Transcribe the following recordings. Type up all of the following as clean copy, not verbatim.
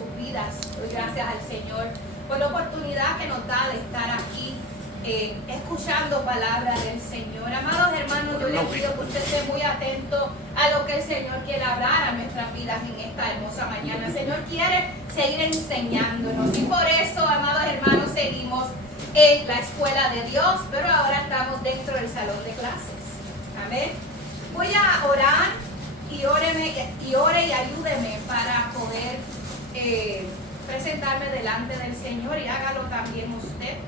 sus vidas. Doy gracias al Señor por la oportunidad que nos da de estar aquí escuchando palabra del Señor. Amados hermanos, yo les pido que usted esté muy atento a lo que el Señor quiere hablar a nuestras vidas en esta hermosa mañana. El Señor quiere seguir enseñándonos y por eso, amados hermanos, seguimos en la escuela de Dios, pero ahora estamos dentro del salón de clases. Amén. Voy a orar y ore y ayúdeme para poder presentarme delante del Señor, y hágalo también usted.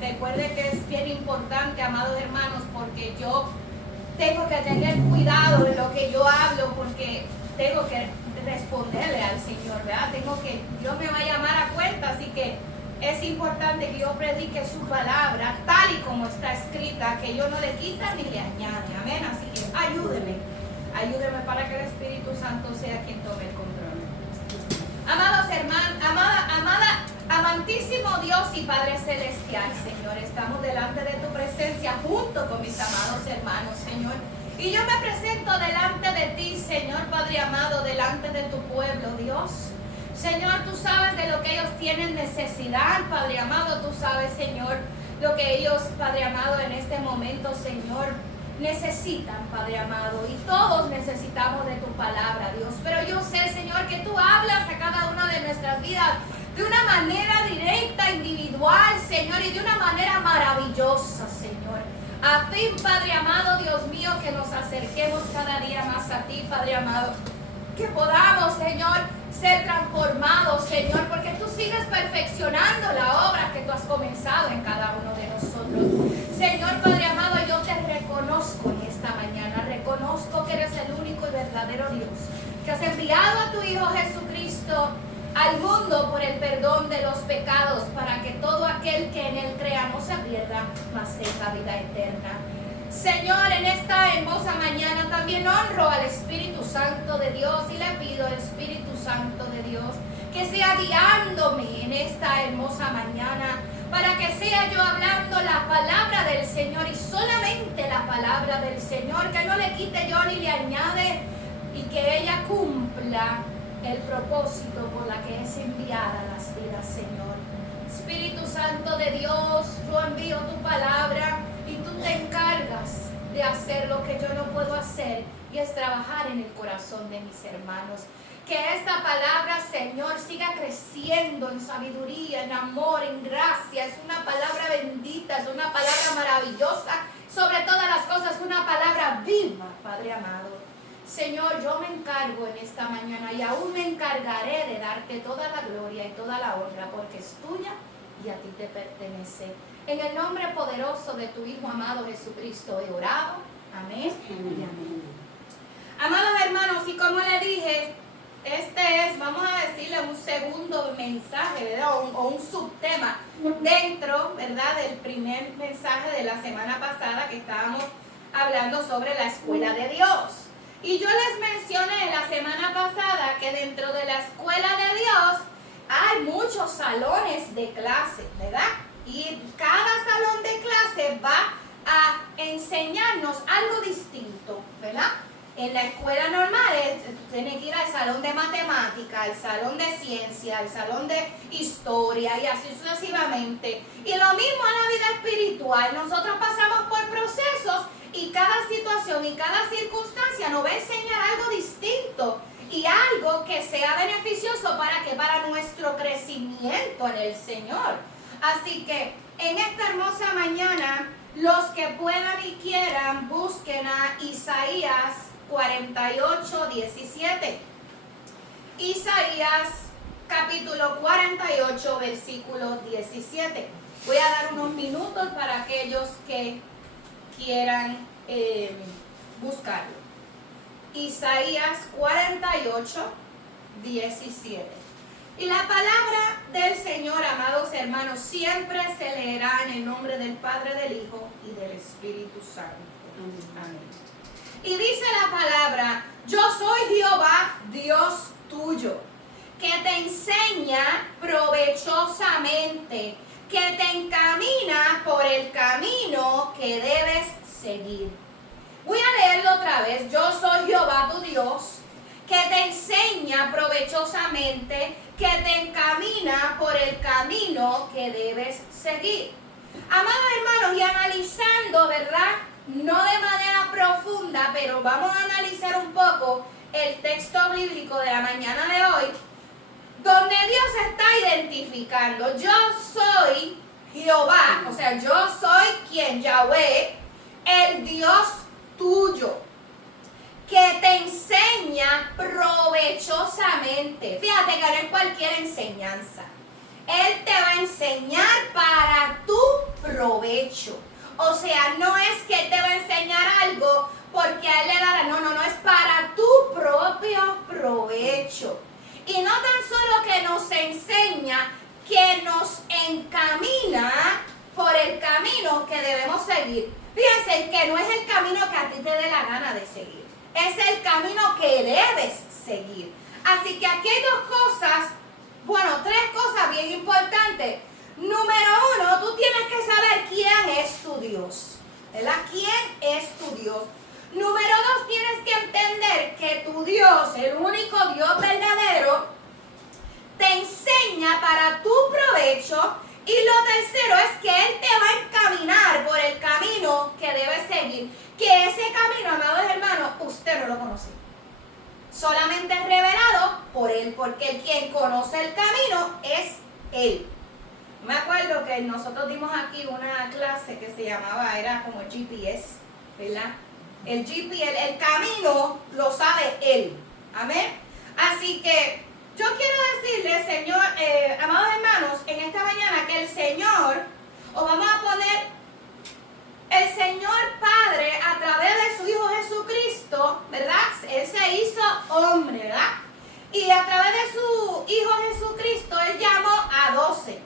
Recuerde que es bien importante, amados hermanos, porque yo tengo que tener cuidado de lo que yo hablo, porque tengo que responderle al Señor, ¿verdad? Dios me va a llamar a cuenta, así que es importante que yo predique su palabra tal y como está escrita, que yo no le quita ni le añade. Amén. Así que ayúdeme para que el Espíritu Santo sea quien tome el control. Amados hermanos, amantísimo Dios y Padre Celestial, Señor, estamos delante de tu presencia junto con mis amados hermanos, Señor. Y yo me presento delante de ti, Señor, Padre amado, delante de tu pueblo, Dios. Señor, tú sabes de lo que ellos tienen necesidad, Padre amado. Tú sabes, Señor, lo que ellos, Padre amado, en este momento, Señor, necesitan, Padre amado. Y todos necesitamos de tu palabra, Dios. Pero yo sé, Señor, que tú hablas a cada una de nuestras vidas de una manera directa, individual, Señor, y de una manera maravillosa, Señor. A fin, Padre amado, Dios mío, que nos acerquemos cada día más a ti, Padre amado. Que podamos, Señor, ser transformados, Señor, porque tú sigues perfeccionando la obra que tú has comenzado en cada uno de nosotros. Señor, Padre amado, yo te reconozco en esta mañana. Reconozco que eres el único y verdadero Dios, que has enviado a tu Hijo Jesucristo al mundo por el perdón de los pecados, para que todo aquel que en él crea no se pierda, mas tenga vida eterna. Señor, en esta hermosa mañana también honro al Espíritu Santo de Dios y le pido al Espíritu Santo de Dios que sea guiándome en esta hermosa mañana, para que sea yo hablando la palabra del Señor y solamente la palabra del Señor, que no le quite yo ni le añade, y que ella cumpla el propósito por la que es enviada a las vidas, Señor. Espíritu Santo de Dios, yo envío tu palabra y tú te encargas de hacer lo que yo no puedo hacer, y es trabajar en el corazón de mis hermanos. Que esta palabra, Señor, siga creciendo en sabiduría, en amor, en gracia. Es una palabra bendita, es una palabra maravillosa, sobre todas las cosas, una palabra viva, Padre amado. Señor, yo me encargo en esta mañana y aún me encargaré de darte toda la gloria y toda la honra, porque es tuya y a ti te pertenece. En el nombre poderoso de tu Hijo amado Jesucristo he orado. Amén y amén. Amados hermanos, y como le dije, este es, vamos a decirle, un segundo mensaje, ¿verdad? O un subtema dentro, ¿verdad?, del primer mensaje de la semana pasada, que estábamos hablando sobre la escuela de Dios. Y yo les mencioné la semana pasada que dentro de la escuela de Dios hay muchos salones de clase, ¿verdad? Y cada salón de clase va a enseñarnos algo distinto, ¿verdad? En la escuela normal tiene que ir al salón de matemática, al salón de ciencia, al salón de historia y así sucesivamente. Y lo mismo en la vida espiritual. Nosotros pasamos por procesos y cada situación y cada circunstancia nos va a enseñar algo distinto y algo que sea beneficioso para nuestro crecimiento en el Señor. Así que en esta hermosa mañana, los que puedan y quieran, busquen a Isaías 48:17. Isaías capítulo 48, versículo 17. Voy a dar unos minutos para aquellos que quieran buscarlo. Isaías 48:17. Y la palabra del Señor, amados hermanos, siempre se leerá en el nombre del Padre, del Hijo y del Espíritu Santo. Amén. Y dice la palabra: yo soy Jehová, Dios tuyo, que te enseña provechosamente, que te encamina por el camino que debes seguir. Voy a leerlo otra vez. Yo soy Jehová tu Dios, que te enseña provechosamente, que te encamina por el camino que debes seguir. Amados hermanos, y analizando, ¿verdad? No de manera profunda, pero vamos a analizar un poco el texto bíblico de la mañana de hoy, donde Dios está identificando: yo soy Jehová, o sea, yo soy quien, Yahweh, el Dios tuyo, que te enseña provechosamente. Fíjate que no es cualquier enseñanza. Él te va a enseñar para tu provecho. O sea, no es que Él te va a enseñar algo porque a Él le dará. No, es para tu propio provecho. Y no tan solo que nos enseña, que nos encamina por el camino que debemos seguir. Fíjense que no es el camino que a ti te dé la gana de seguir. Es el camino que debes seguir. Así que aquí hay dos cosas, tres cosas bien importantes. Número uno, tú tienes que saber quién es tu Dios, ¿verdad? ¿Quién es tu Dios? Número dos, tienes que entender que tu Dios, el único Dios verdadero, te enseña para tu provecho. Y lo tercero es que Él te va a encaminar por el camino que debes seguir. Que ese camino, amados hermanos, usted no lo conoce. Solamente es revelado por Él, porque el quien conoce el camino es Él. Me acuerdo que nosotros dimos aquí una clase que se llamaba, era como GPS, ¿verdad? El GPS, el camino lo sabe Él. Amén. Así que yo quiero decirle, Señor, amados hermanos, en esta mañana que el Señor, o vamos a poner el Señor Padre a través de su Hijo Jesucristo, ¿verdad? Él se hizo hombre, ¿verdad? Y a través de su Hijo Jesucristo, Él llamó a 12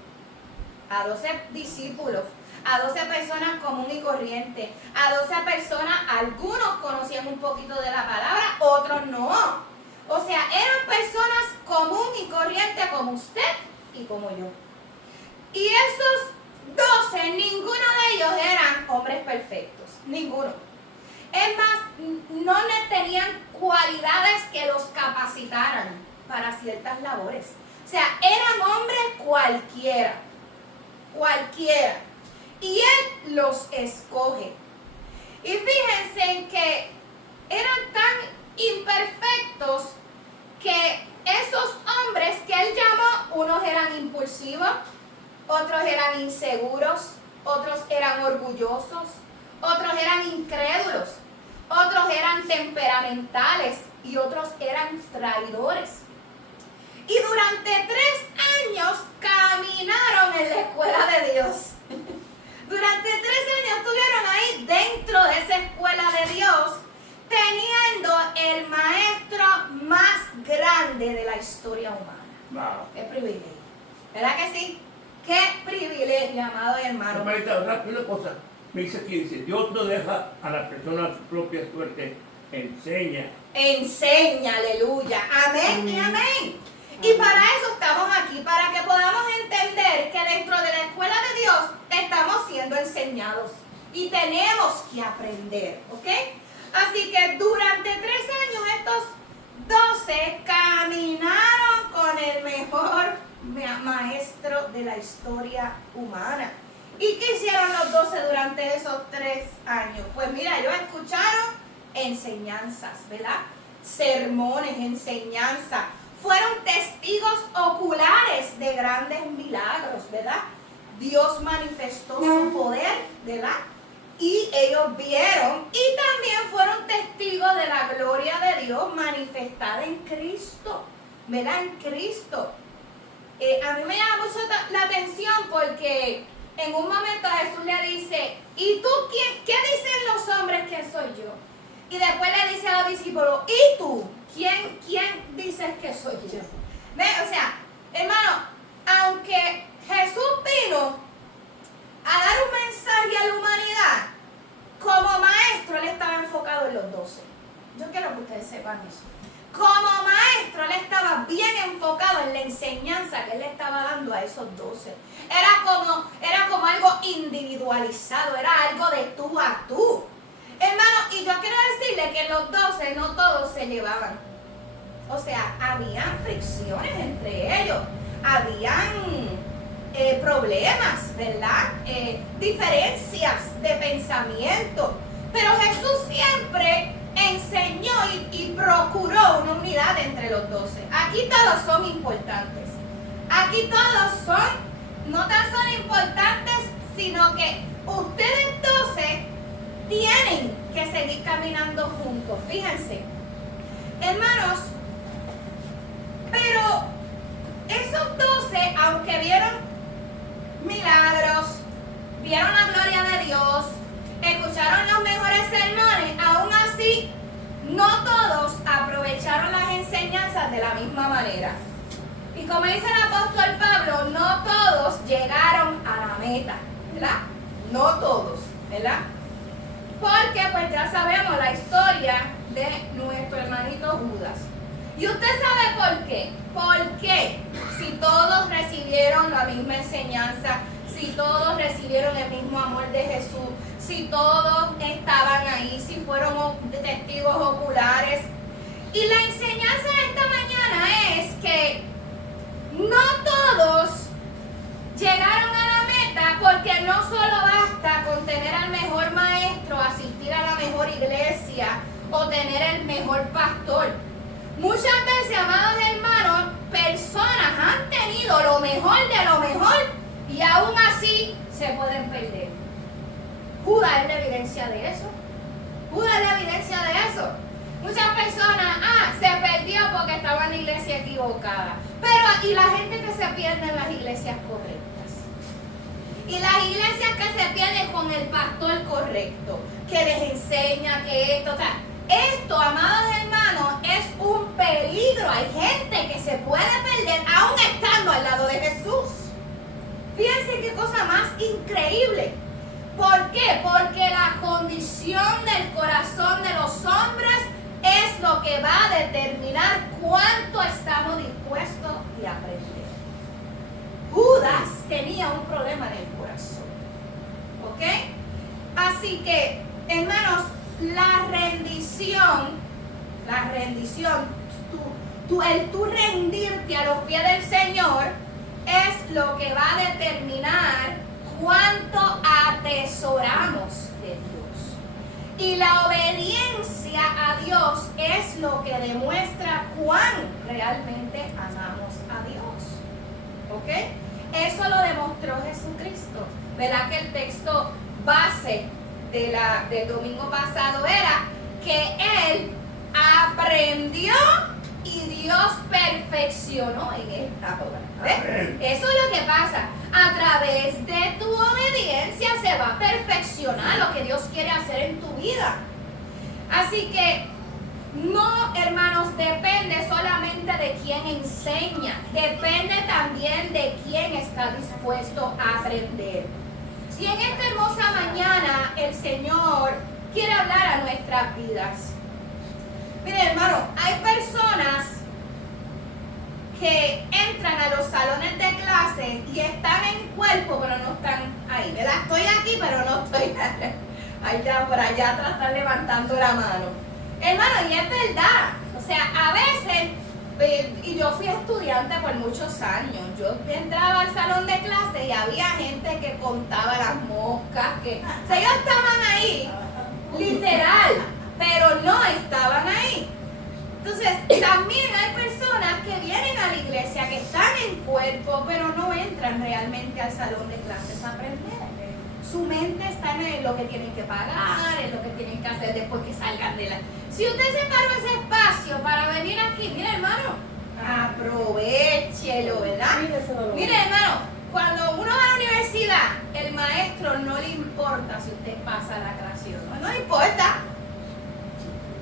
discípulos, a 12 personas común y corriente, a 12 personas, algunos conocían un poquito de la palabra, otros no. O sea, eran personas común y corriente como usted y como yo. Y esos 12, ninguno de ellos eran hombres perfectos, ninguno. Es más, no tenían cualidades que los capacitaran para ciertas labores. O sea, eran hombres cualquiera. Y Él los escoge. Y fíjense en que eran tan imperfectos que esos hombres que Él llamó, unos eran impulsivos, otros eran inseguros, otros eran orgullosos, otros eran incrédulos, otros eran temperamentales y otros eran traidores. Y durante 3 años caminaron en la escuela de Dios. Durante 3 años estuvieron ahí dentro de esa escuela de Dios, teniendo el maestro más grande de la historia humana. Wow. Qué privilegio. ¿Verdad que sí? Qué privilegio, amado hermano. Hermanita, una cosa. Me dice aquí, dice, Dios no deja a la persona su propia suerte, enseña. Enseña, aleluya. Amén y amén. Y para eso estamos aquí, para que podamos entender que dentro de la escuela de Dios estamos siendo enseñados y tenemos que aprender, ¿ok? Así que durante 3 años estos 12 caminaron con el mejor maestro de la historia humana. ¿Y qué hicieron los 12 durante esos 3 años? Pues mira, ellos escucharon enseñanzas, ¿verdad? Sermones, enseñanzas. Fueron testigos oculares de grandes milagros, ¿verdad? Dios manifestó su poder, ¿verdad? Y ellos vieron y también fueron testigos de la gloria de Dios manifestada en Cristo, ¿verdad? En Cristo. A mí me llama mucho la atención porque en un momento Jesús le dice, ¿y tú qué dicen los hombres que soy yo? Y después le dice a los discípulos, ¿y tú? ¿Quién dices que soy yo? ¿Ves? O sea, hermano, aunque Jesús vino a dar un mensaje a la humanidad, como maestro él estaba enfocado en los 12. Yo quiero que ustedes sepan eso. Como maestro él estaba bien enfocado en la enseñanza que él le estaba dando a esos 12. Era como algo individualizado, era algo de tú a tú. Hermano, y yo quiero decirle que los 12 no todos se llevaban. O sea, habían fricciones entre ellos, habían problemas, ¿verdad? Diferencias de pensamiento. Pero Jesús siempre enseñó y procuró una unidad entre los 12. Aquí todos son importantes. Aquí todos no tan son importantes, sino que ustedes 12 tienen que seguir caminando juntos. Fíjense, hermanos, pero esos 12, aunque vieron milagros, vieron la gloria de Dios, escucharon los mejores sermones, aún así no todos aprovecharon las enseñanzas de la misma manera. Y como dice el apóstol Pablo, no todos llegaron a la meta, ¿verdad? No todos, ¿verdad? Porque pues ya sabemos la historia de nuestro hermanito Judas. ¿Y usted sabe por qué? Porque si todos recibieron la misma enseñanza, si todos recibieron el mismo amor de Jesús, si todos estaban ahí, si fueron testigos oculares. Y la enseñanza de esta mañana es que no todos llegaron a la meta, porque no solo basta con tener al mejor maestro, asistir a la mejor iglesia o tener el mejor pastor. Muchas veces, amados hermanos, personas han tenido lo mejor de lo mejor y aún así se pueden perder. Judas es la evidencia de eso. Judas es la evidencia de eso. Muchas personas, se perdió porque estaba en la iglesia equivocada. Pero, ¿y la gente que se pierde en las iglesias correctas? Y las iglesias que se pierden con el pastor correcto, que les enseña que esto, o sea, esto, amados hermanos, es un peligro. Hay gente que se puede perder aún estando al lado de Jesús. Fíjense qué cosa más increíble. ¿Por qué? Porque la condición del corazón de los hombres es lo que va a determinar cuánto estamos dispuestos de aprender. Judas tenía un problema en el corazón. ¿Ok? Así que, hermanos, la rendición, el tú rendirte a los pies del Señor es lo que va a determinar cuánto atesoramos de Dios. Y la obediencia a Dios es lo que demuestra cuán realmente amamos a Dios. ¿Ok? Eso lo demostró Jesucristo. ¿Verdad que el texto base del domingo pasado era que Él aprendió y Dios perfeccionó en esta obra? Eso es lo que pasa. A través de tu obediencia se va a perfeccionar lo que Dios quiere hacer en tu vida. Así que no, hermanos, depende solamente de quién enseña. Depende también de quién está dispuesto a aprender. Y en esta hermosa mañana el Señor quiere hablar a nuestras vidas. Miren, hermano, hay personas que entran a los salones de clase y están en cuerpo, pero no están ahí, ¿verdad? Estoy aquí, pero no estoy allá, por allá atrás están levantando la mano. Hermano, y es verdad. O sea, a veces, y yo fui estudiante por muchos años, yo entraba al salón de clase y había gente que contaba las moscas, o sea, ellos estaban ahí, literal, pero no estaban ahí. Entonces, también hay personas que vienen a la iglesia, que están en cuerpo, pero no entran realmente al salón de clases a aprender. Su mente está en lo que tienen que pagar, en lo que tienen que hacer después que salgan de la... Si usted se paró ese espacio para venir aquí, mire, hermano, aprovéchelo, ¿verdad? Mire, hermano, cuando uno va a la universidad, el maestro no le importa si usted pasa la clase o no, no le importa.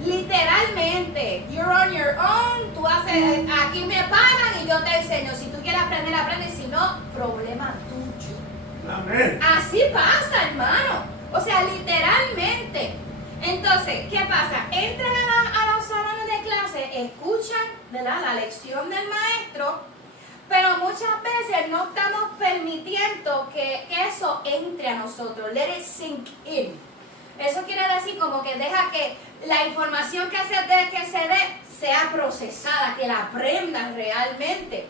Literalmente, you're on your own, tú haces, aquí me pagan y yo te enseño. Si tú quieres aprender, aprende, si no, problema tuyo. Amén. Así pasa, hermano. O sea, literalmente. Entonces, ¿qué pasa? Entran a los salones de clase, escuchan, ¿verdad?, la lección del maestro, pero muchas veces no estamos permitiendo que eso entre a nosotros. Let it sink in. Eso quiere decir como que deja que la información que se dé sea procesada, que la aprendan realmente.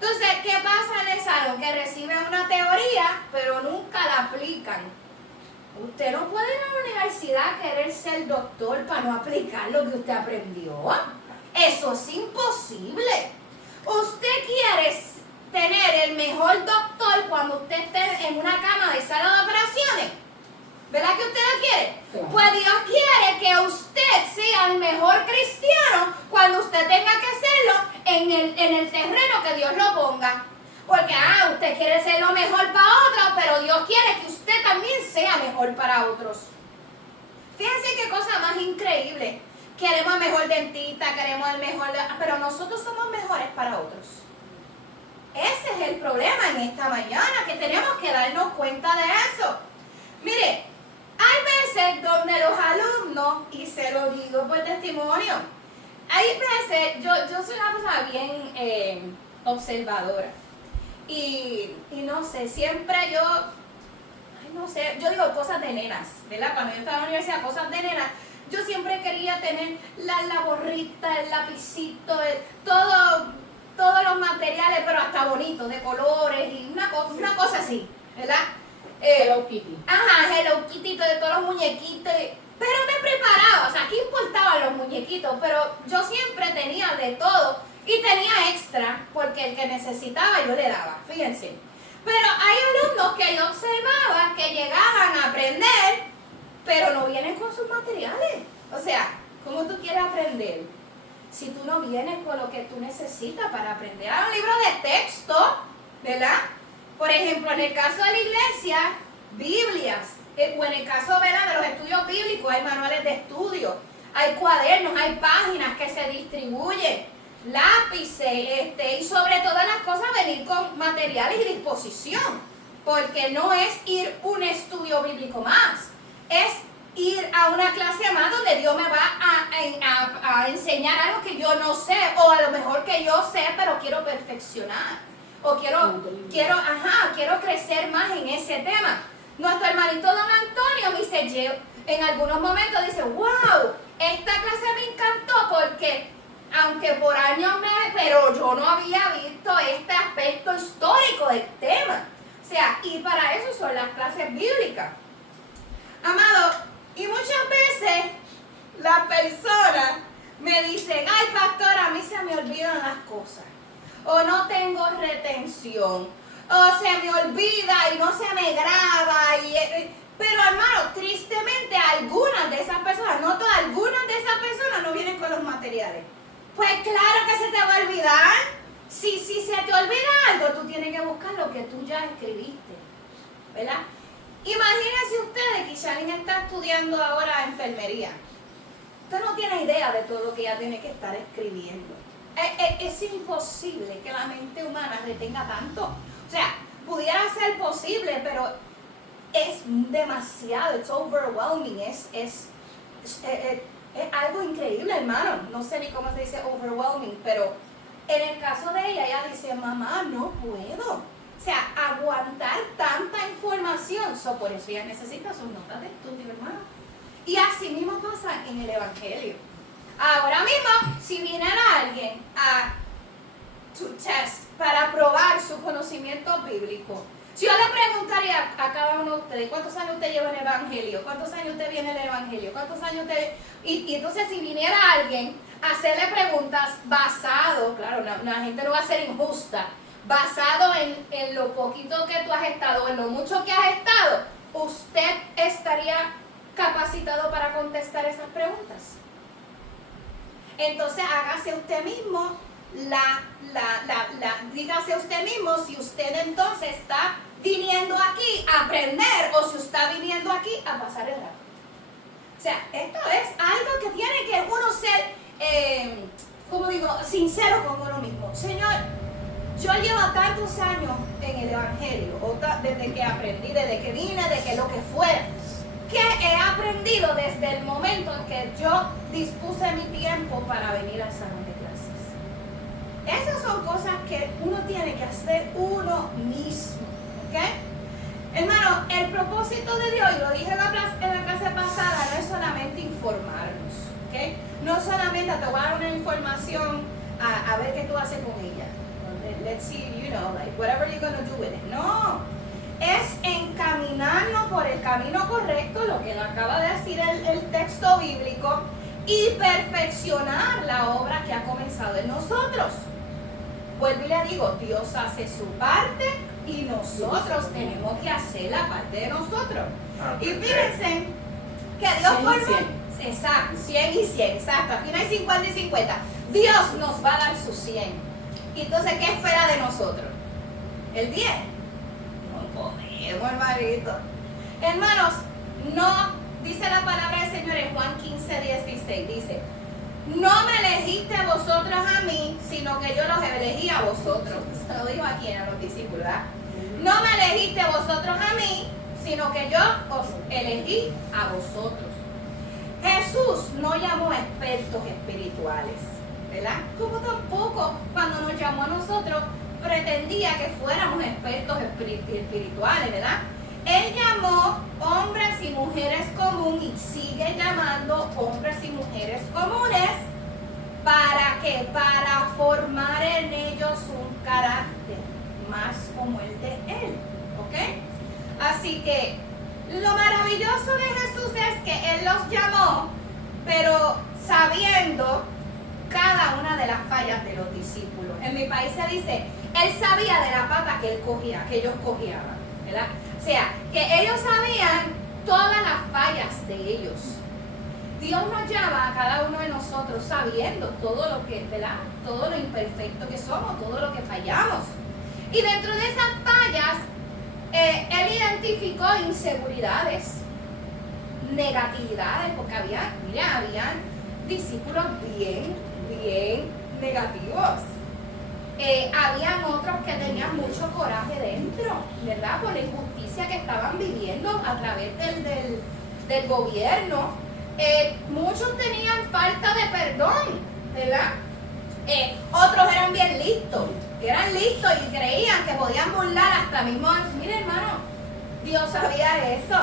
Entonces, ¿qué pasa en el salón? Que reciben una teoría, pero nunca la aplican. Usted no puede ir a la universidad querer ser doctor para no aplicar lo que usted aprendió. Eso es imposible. Usted quiere tener el mejor doctor cuando usted esté en una cama de sala de operaciones. ¿Verdad que usted lo quiere? Claro. Pues Dios quiere que usted sea el mejor cristiano cuando usted tenga que serlo en el terreno que Dios lo ponga. Porque, usted quiere ser lo mejor para otros, pero Dios quiere que usted también sea mejor para otros. Fíjense qué cosa más increíble. Queremos el mejor dentista, queremos el mejor... Pero nosotros somos mejores para otros. Ese es el problema en esta mañana, que tenemos que darnos cuenta de eso. Mire, hay veces donde los alumnos, y se lo digo por testimonio, hay veces, yo soy una persona bien observadora. Y no sé, siempre yo digo cosas de nenas, ¿verdad? Cuando yo estaba en la universidad, cosas de nenas, yo siempre quería tener la borrita, el lapicito, todos los materiales, pero hasta bonitos, de colores y una cosa así, ¿verdad? Hello Kitty. Ajá, Hello Kitty, de todos los muñequitos. Pero me preparaba, o sea, ¿qué importaban los muñequitos? Pero yo siempre tenía de todo y tenía extra, porque el que necesitaba yo le daba, fíjense. Pero hay alumnos que yo observaba que llegaban a aprender, pero no vienen con sus materiales. O sea, ¿cómo tú quieres aprender si tú no vienes con lo que tú necesitas para aprender? Hay un libro de texto, ¿verdad? Por ejemplo, en el caso de la iglesia, Biblias, o en el caso, ¿verdad?, de los estudios bíblicos, hay manuales de estudio, hay cuadernos, hay páginas que se distribuyen, lápices, y sobre todas las cosas venir con materiales y disposición, porque no es ir un estudio bíblico más, es ir a una clase más donde Dios me va a enseñar algo que yo no sé, o a lo mejor que yo sé, pero quiero perfeccionar. O quiero crecer más en ese tema. Nuestro hermanito Don Antonio me dice, en algunos momentos dice, wow, esta clase me encantó porque, aunque por años pero yo no había visto este aspecto histórico del tema. O sea, y para eso son las clases bíblicas. Amado, y muchas veces las personas me dicen, ay pastor, a mí se me olvidan las cosas. O no tengo retención, o se me olvida y no se me graba. Pero hermano, tristemente algunas de esas personas, no todas, algunas de esas personas no vienen con los materiales. Pues claro que se te va a olvidar. Si se te olvida algo, tú tienes que buscar lo que tú ya escribiste, ¿verdad? Imagínense ustedes que Shalyn está estudiando ahora enfermería. Usted no tiene idea de todo lo que ella tiene que estar escribiendo. Es imposible que la mente humana retenga tanto. O sea, pudiera ser posible, pero es demasiado, it's overwhelming, es algo increíble, hermano. No sé ni cómo se dice overwhelming, pero en el caso de ella dice, mamá, no puedo. O sea, aguantar tanta información. Por eso ella necesita sus notas de estudio, hermano. Y así mismo pasa en el Evangelio. Ahora mismo, si viniera alguien to test para probar su conocimiento bíblico, si yo le preguntaría a cada uno de ustedes, ¿cuántos años usted lleva en el Evangelio? ¿Cuántos años usted viene en el Evangelio? ¿Cuántos años usted...? Y entonces si viniera alguien a hacerle preguntas basado, claro, la gente no va a ser injusta, basado en lo poquito que tú has estado, en lo mucho que has estado, ¿usted estaría capacitado para contestar esas preguntas? Entonces hágase usted mismo dígase usted mismo si usted entonces está viniendo aquí a aprender o si está viniendo aquí a pasar el rato. O sea, esto es algo que tiene que uno ser, sincero con uno mismo. Señor, yo llevo tantos años en el Evangelio, desde que aprendí, desde que vine, de que lo que fuera. ¿Qué he aprendido desde el momento en que yo dispuse mi tiempo para venir al salón de clases? Esas son cosas que uno tiene que hacer uno mismo, ¿ok? Hermano, el propósito de Dios, y lo dije en la clase pasada, no es solamente informarnos, ¿ok? solamente te voy a dar una información a ver qué tú haces con ella. Let's see, like whatever you're gonna do with it. No, es encaminarnos por el camino correcto, lo que nos acaba de decir el texto bíblico, y perfeccionar la obra que ha comenzado en nosotros. Vuelvo y le digo, Dios hace su parte y nosotros tenemos que hacer la parte de nosotros. Y fíjense que Dios forma, exacto, 100 y 100, exacto, aquí no hay 50 y 50. Dios nos va a dar su 100. Y entonces, ¿qué espera de nosotros? El 10. No podemos, hermanito. Hermanos, no, dice la palabra del Señor en Juan 15, 16, dice, no me elegiste vosotros a mí, sino que yo los elegí a vosotros. Se lo dijo aquí a los discípulos, ¿verdad? No me elegiste vosotros a mí, sino que yo os elegí a vosotros. Jesús no llamó a expertos espirituales, ¿verdad? Como tampoco cuando nos llamó a nosotros pretendía que fuéramos expertos espirituales, ¿verdad? Él llamó hombres y mujeres comunes y sigue llamando hombres y mujeres comunes. ¿Para qué? Para formar en ellos un carácter más como el de Él, ¿ok? Así que lo maravilloso de Jesús es que Él los llamó, pero sabiendo cada una de las fallas de los discípulos. En mi país se dice, Él sabía de la pata que ellos cogían, ¿verdad? O sea, que ellos sabían todas las fallas de ellos. Dios nos llama a cada uno de nosotros sabiendo todo lo que, ¿verdad? Todo lo imperfecto que somos, todo lo que fallamos. Y dentro de esas fallas, Él identificó inseguridades, negatividades, porque habían discípulos bien negativos. Habían otros que tenían mucho coraje dentro, ¿verdad? Por la injusticia que estaban viviendo a través del gobierno. Muchos tenían falta de perdón, ¿verdad? Otros eran bien listos, y creían que podían burlar hasta mismo. Mire, hermano, Dios sabía eso.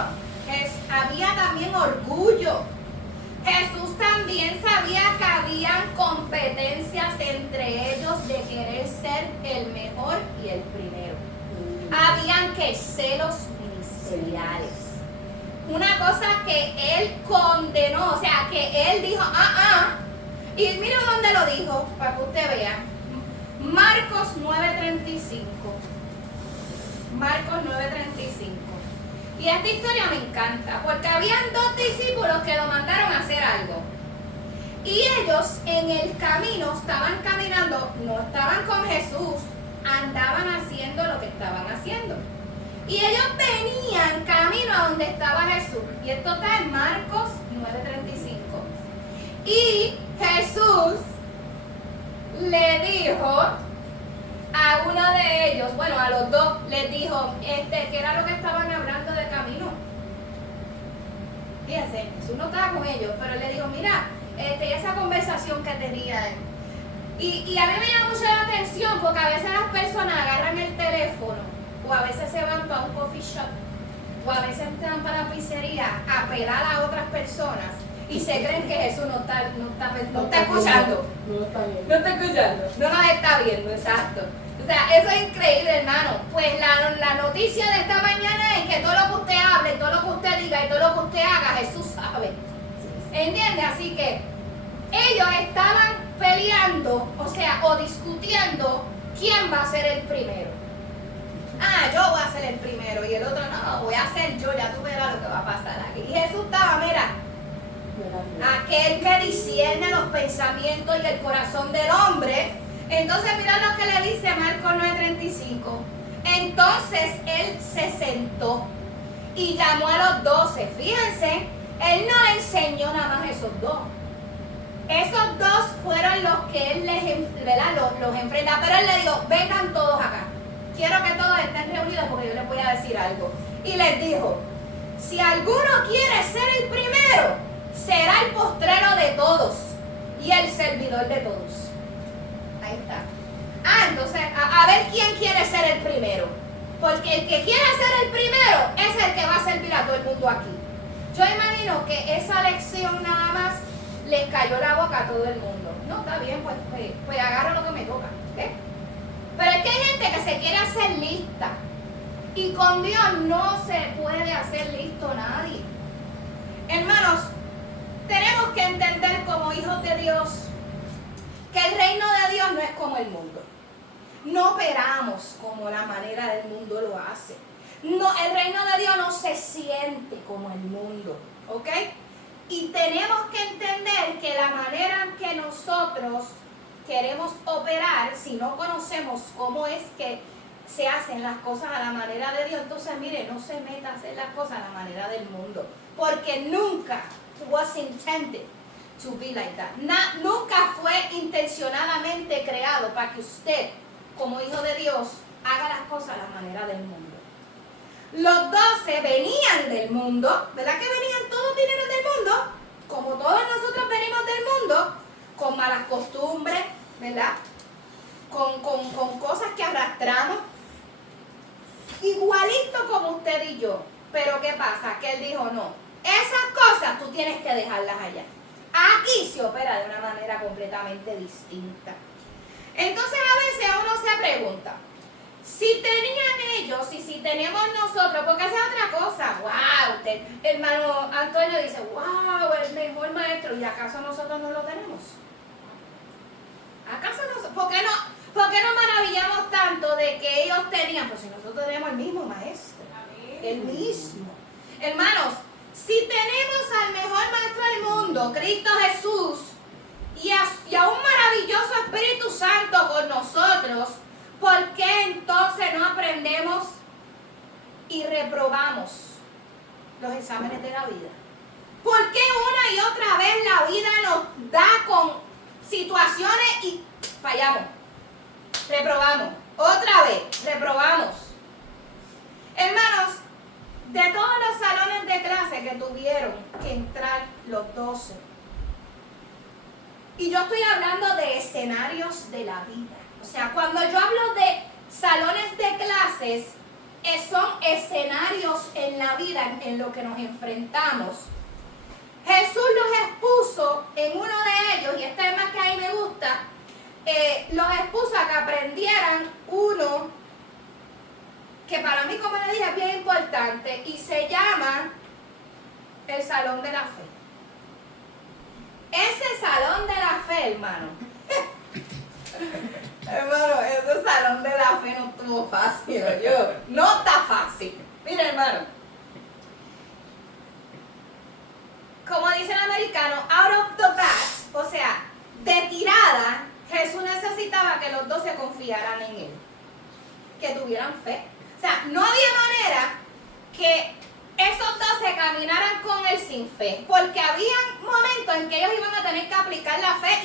Había también orgullo. Jesús también sabía que habían competencias entre ellos de querer ser el mejor y el primero. Habían que celos ministeriales. Una cosa que Él condenó, o sea, que Él dijo, y mira dónde lo dijo, para que usted vea. Marcos 9:35. Marcos 9:35. Y esta historia me encanta, porque habían dos discípulos que lo mandaron a hacer algo. Y ellos en el camino estaban caminando, no estaban con Jesús, andaban haciendo lo que estaban haciendo. Y ellos venían camino a donde estaba Jesús. Y esto está en Marcos 9:35. Y Jesús le dijo a uno de ellos, bueno, a los dos, les dijo, que era lo que estaban hablando de camino. Fíjense, Jesús no estaba con ellos, pero él le dijo, mira, esa conversación que tenía él. Y a mí me llama mucho la atención, porque a veces las personas agarran el teléfono, o a veces se van para un coffee shop, o a veces se van para la pizzería a apelar a otras personas, y se creen que Jesús no está escuchando. No está viendo. No está escuchando, no nos está viendo, exacto. O sea, eso es increíble, hermano. Pues la noticia de esta mañana es que todo lo que usted hable, todo lo que usted diga y todo lo que usted haga, Jesús sabe. ¿Entiende? Así que ellos estaban peleando, o discutiendo quién va a ser el primero. Yo voy a ser el primero, y el otro no, voy a ser yo, ya tú verás lo que va a pasar aquí. Y Jesús estaba, mira, aquel que discierne los pensamientos y el corazón del hombre. Entonces mira lo que le dice Marcos 9:35. Entonces él se sentó y llamó a los 12. Fíjense, él no le enseñó nada más a esos dos. Esos dos fueron los que él los enfrenta. Pero él le dijo, vengan todos acá. Quiero que todos estén reunidos porque yo les voy a decir algo. Y les dijo, si alguno quiere ser el primero, será el postrero de todos y el servidor de todos. Ahí está. Entonces, a ver quién quiere ser el primero. Porque el que quiere ser el primero es el que va a servir a todo el mundo aquí. Yo imagino que esa lección nada más les cayó la boca a todo el mundo. No, está bien, pues agarro lo que me toca. ¿Okay? Pero es que hay gente que se quiere hacer lista. Y con Dios no se puede hacer listo nadie. Hermanos, tenemos que entender como hijos de Dios que el reino de Dios no es como el mundo. No operamos como la manera del mundo lo hace. No, el reino de Dios no se siente como el mundo, ¿ok? Y tenemos que entender que la manera en que nosotros queremos operar, si no conocemos cómo es que se hacen las cosas a la manera de Dios, entonces mire, no se meta a hacer las cosas a la manera del mundo, porque nunca was intended to be like that. Nunca fue intencionadamente creado para que usted, como hijo de Dios, haga las cosas a la manera del mundo. Los 12 venían del mundo, ¿verdad que venían? Todos vinieron del mundo, como todos nosotros venimos del mundo, con malas costumbres, ¿verdad? Con cosas que arrastramos, igualito como usted y yo. Pero ¿qué pasa? Que él dijo, no, esas cosas tú tienes que dejarlas allá. Aquí se opera de una manera completamente distinta. Entonces a veces uno se pregunta, si tenían ellos y si tenemos nosotros, porque esa es otra cosa, wow, hermano Antonio dice, wow, el mejor maestro, ¿y acaso nosotros no lo tenemos? ¿Acaso nosotros? ¿Por qué no maravillamos tanto de que ellos tenían? Pues si nosotros tenemos el mismo maestro, el mismo. Hermanos, si tenemos al mejor maestro del mundo, Cristo Jesús, y a un maravilloso Espíritu Santo con nosotros, ¿por qué entonces no aprendemos y reprobamos los exámenes de la vida? ¿Por qué una y otra vez la vida nos da con situaciones y fallamos? Reprobamos. Otra vez, reprobamos. Hermanos, de todos los salones de clase que tuvieron que entrar los 12, y yo estoy hablando de escenarios de la vida. O sea, cuando yo hablo de salones de clases, son escenarios en la vida en lo que nos enfrentamos. Jesús los expuso en uno de ellos, y este es más que a mí me gusta, los expuso a que aprendieran uno que para mí, como le dije, es bien importante, y se llama el Salón de la Fe. Ese Salón de la Fe, hermano, hermano, ese Salón de la Fe no estuvo fácil, no está fácil. Mira, hermano, como dice el americano, out of the bat, o sea, de tirada, Jesús necesitaba que los 12 confiaran en Él, que tuvieran fe. O sea, no había manera que esos 12 caminaran con Él sin fe, porque había momentos en que ellos iban a tener que aplicar la fe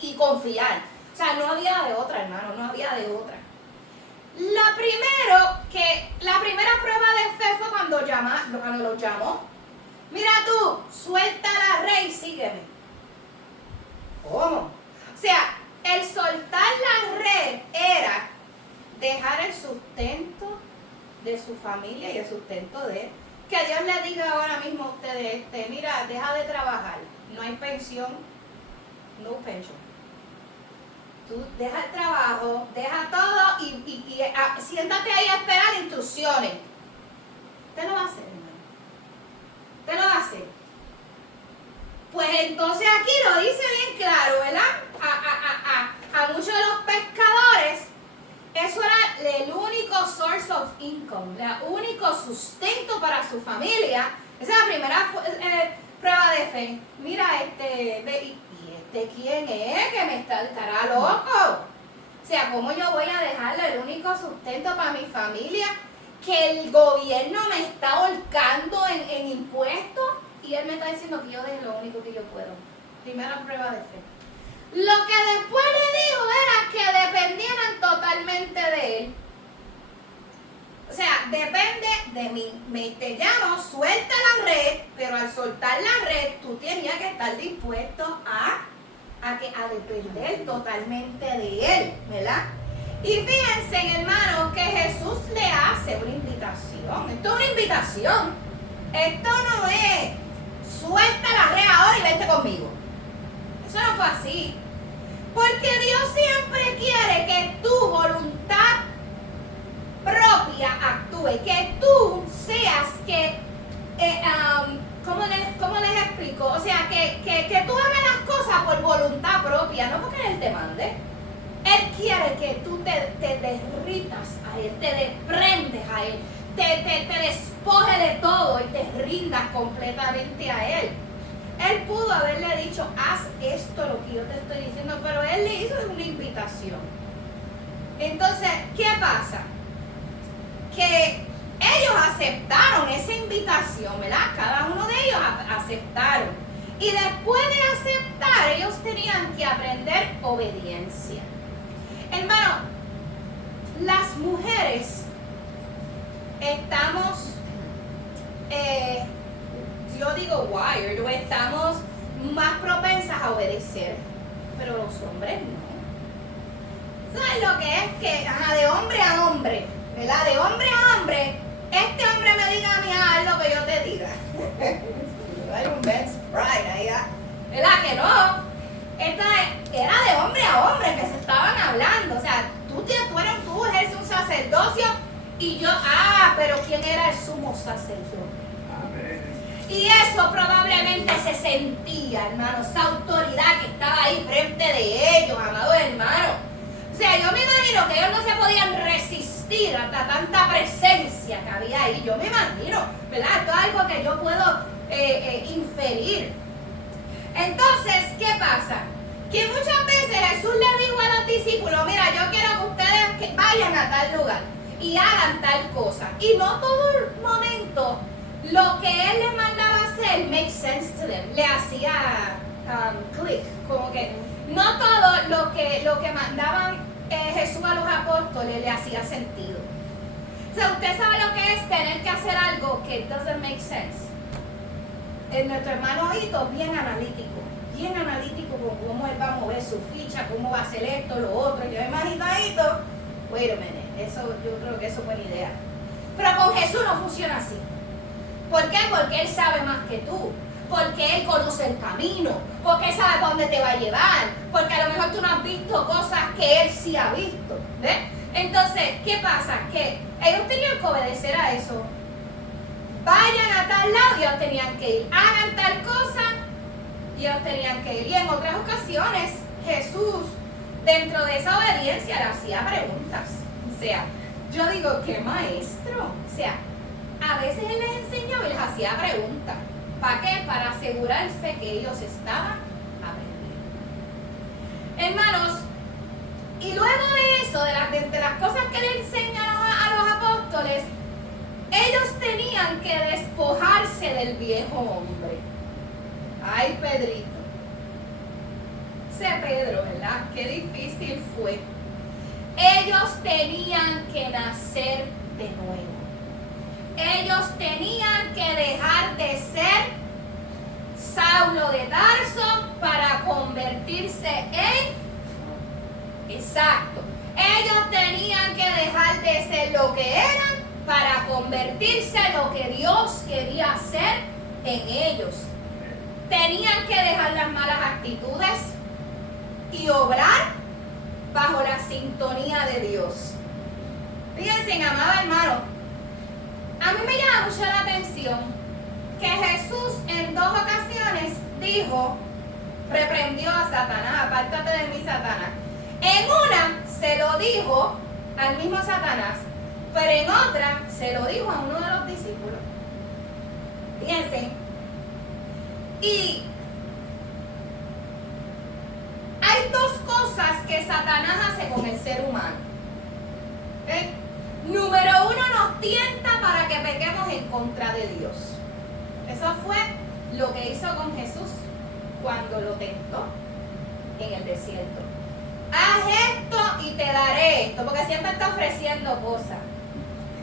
y confiar. O sea, no había de otra, hermano, no había de otra. La primera prueba de fe fue cuando los llamó. Mira tú, suelta la red y sígueme. ¿Cómo? O sea, el soltar la red era dejar el sustento de su familia y el sustento de él. Que Dios le diga ahora mismo a ustedes, mira, deja de trabajar, no hay pensión, no pension. Tú deja el trabajo, deja todo y siéntate ahí a esperar instrucciones. Usted lo va a hacer, hermano. Usted lo va a hacer. Pues entonces aquí lo dice bien claro, ¿verdad? A muchos de los pescadores, eso era el único source of income, el único sustento para su familia. Esa es la primera prueba de fe. Mira, ¿quién es? Que estará loco. O sea, ¿cómo yo voy a dejarle el único sustento para mi familia? Que el gobierno me está ahorcando en impuestos y él me está diciendo que yo deje lo único que yo puedo. Primera prueba de fe. Lo que después le dijo era que dependieran totalmente de él. O sea, depende de mí. Te llamo, suelta la red, pero al soltar la red, tú tenías que estar dispuesto a depender totalmente de él, ¿verdad? Y fíjense, hermano, que Jesús le hace una invitación. Esto es una invitación. Esto no es suelta la red ahora y vente conmigo. Eso no fue así. Porque Dios siempre quiere que tu voluntad propia actúe, que tú seas que, ¿cómo les explico? O sea, que tú hagas las cosas por voluntad propia, no porque Él te mande. Él quiere que tú te derritas a Él, te desprendes a Él, te despojes de todo y te rindas completamente a Él. Él pudo haberle dicho, haz esto, lo que yo te estoy diciendo, pero Él le hizo una invitación. Entonces, ¿qué pasa? Que ellos aceptaron esa invitación, ¿verdad? Cada uno de ellos aceptaron. Y después de aceptar, ellos tenían que aprender obediencia. Hermano, las mujeres estamos, yo digo wired, o estamos más propensas a obedecer, pero los hombres no. ¿Sabes lo que es que de hombre a hombre, ¿verdad? De hombre a hombre, este hombre me diga a mí, haz lo que yo te diga. Hay un Ben Sprite ahí, ¿verdad que no? Esta era de hombre a hombre que se estaban hablando. O sea, tú eres un sacerdocio y yo, pero ¿quién era el sumo sacerdote? Amén. Y eso probablemente se sentía, hermano, esa autoridad que estaba ahí frente de ellos, amados hermanos. O sea, yo me imagino que ellos no se podían resistir hasta tanta presencia que había ahí. Yo me imagino, ¿verdad? Esto es algo que yo puedo inferir. Entonces, ¿qué pasa? Que muchas veces Jesús le dijo a los discípulos, mira, yo quiero que ustedes vayan a tal lugar y hagan tal cosa. Y no todo el momento lo que Él les mandaba hacer make sense to them. Le hacía click, como que no todo lo que mandaban Jesús a los apóstoles le hacía sentido. O sea, usted sabe lo que es tener que hacer algo que doesn't make sense. Nuestro hermano Hito bien analítico con cómo él va a mover su ficha, cómo va a hacer esto, lo otro. Yo me imagino a Hito, wait a minute, yo creo que eso es buena idea. Pero con Jesús no funciona así. ¿Por qué? Porque Él sabe más que tú. Porque Él conoce el camino. Porque Él sabe para dónde te va a llevar. Porque a lo mejor tú no has visto cosas que Él sí ha visto. ¿Ves? Entonces, ¿qué pasa? Que ellos tenían que obedecer a eso. Vayan a tal lado y ellos tenían que ir. Hagan tal cosa y ellos tenían que ir. Y en otras ocasiones, Jesús, dentro de esa obediencia, le hacía preguntas. O sea, yo digo, ¿qué maestro? O sea, a veces Él les enseñaba y les hacía preguntas. ¿Para qué? Para asegurarse que ellos estaban aprendiendo. Hermanos, y luego de eso, de las cosas que le enseñan a los apóstoles, ellos tenían que despojarse del viejo hombre. Ay, Pedrito. Ese Pedro, ¿verdad? Qué difícil fue. Ellos tenían que nacer de nuevo. Ellos tenían que dejar de ser Saulo de Tarso para convertirse en... Exacto. Ellos tenían que dejar de ser lo que eran para convertirse en lo que Dios quería hacer en ellos. Tenían que dejar las malas actitudes y obrar bajo la sintonía de Dios. Fíjense, amado hermano, a mí me llama mucho la atención que Jesús en 2 ocasiones reprendió a Satanás, apártate de mí, Satanás. En una se lo dijo al mismo Satanás, pero en otra se lo dijo a uno de los discípulos. Fíjense. Y hay 2 cosas que Satanás hace con el ser humano. ¿Okay? Número 1, nos tienta para que pequemos en contra de Dios. Eso fue lo que hizo con Jesús cuando lo tentó en el desierto. Haz esto y te daré esto, porque siempre está ofreciendo cosas.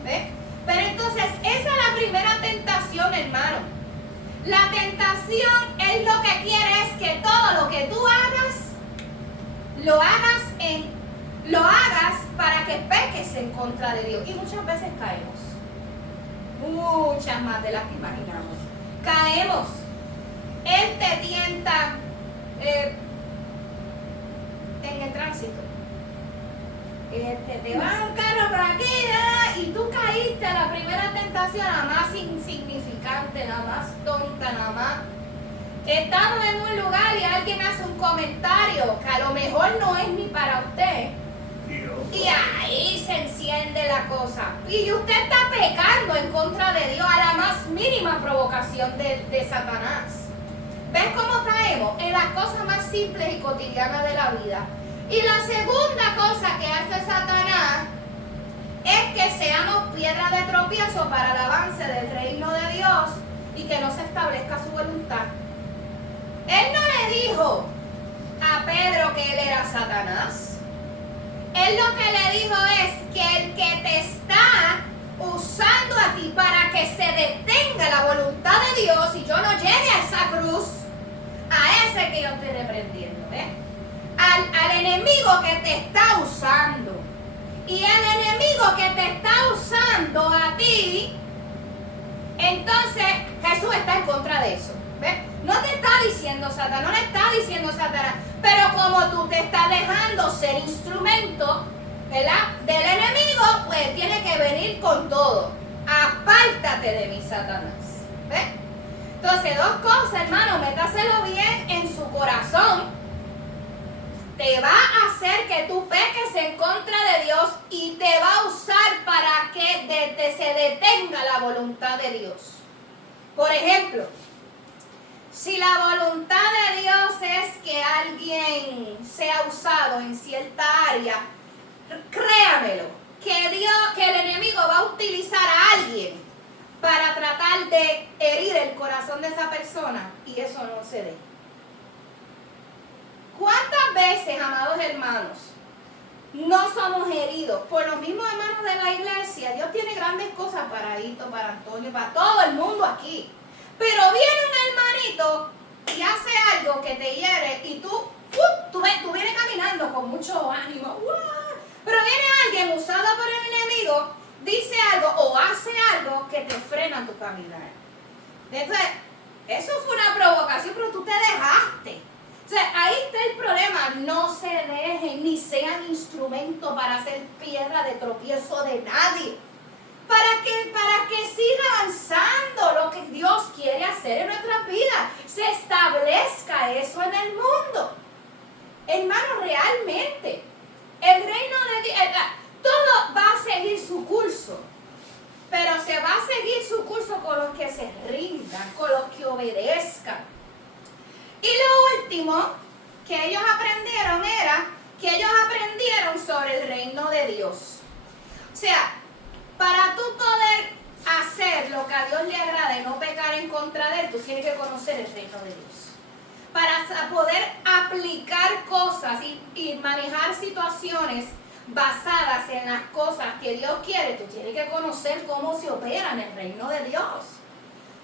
¿Ves? Pero entonces, esa es la primera tentación, hermano. La tentación es lo que quiere es que todo lo que tú hagas, lo hagas para que peques en contra de Dios. Y muchas veces caemos. Muchas más de las que imaginamos. Caemos. Él te tienta en el tránsito. Te va un carro por aquí, y tú caíste a la primera tentación, la más insignificante, la más tonta, la más. Estamos en un lugar y alguien hace un comentario que a lo mejor no es ni para usted. Y ahí se enciende la cosa. Y usted está pecando en contra de Dios a la más mínima provocación de Satanás. ¿Ves cómo caemos? En las cosas más simples y cotidianas de la vida. Y la segunda cosa que hace Satanás es que seamos piedra de tropiezo para el avance del reino de Dios y que no se establezca su voluntad. Él no le dijo a Pedro que él era Satanás. Él lo que le dijo es que el que te está usando a ti para que se detenga la voluntad de Dios y yo no llegue a esa cruz, a ese que yo estoy reprendiendo, ¿ves? Al enemigo que te está usando. Y el enemigo que te está usando a ti, entonces Jesús está en contra de eso. ¿Ves? No te está diciendo Satanás, no le está diciendo Satanás, pero como tú te estás dejando ser instrumento, ¿verdad?, del enemigo, pues tiene que venir con todo. Apártate de mí, Satanás. ¿Ves? Entonces, dos cosas, hermano, métaselo bien en su corazón. Te va a hacer que tú peques en contra de Dios y te va a usar para que se detenga la voluntad de Dios. Por ejemplo, si la voluntad de Dios es que alguien sea usado en cierta área, créamelo, que el enemigo va a utilizar a alguien para tratar de herir el corazón de esa persona y eso no se dé. ¿Cuántas veces, amados hermanos, no somos heridos por los mismos hermanos de la iglesia? Dios tiene grandes cosas para Aito, para Antonio, para todo el mundo aquí. Pero viene un hermanito y hace algo que te hiere y tú vienes caminando con mucho ánimo. Pero viene alguien usado por el enemigo, dice algo o hace algo que te frena tu caminar. Entonces, eso fue una provocación, pero tú te dejaste. O sea, ahí está el problema. No se dejen ni sean instrumento para hacer piedra de tropiezo de nadie. Para que siga avanzando lo que Dios quiere hacer en nuestras vidas. Se establezca eso en el mundo. Hermano, realmente, el reino de Dios, todo va a seguir su curso. Pero se va a seguir su curso con los que se rindan, con los que obedezcan. Y lo último que ellos aprendieron era que ellos aprendieron sobre el reino de Dios. O sea, para tú poder hacer lo que a Dios le agrada y no pecar en contra de él, tú tienes que conocer el reino de Dios. Para poder aplicar cosas y manejar situaciones basadas en las cosas que Dios quiere, tú tienes que conocer cómo se opera en el reino de Dios.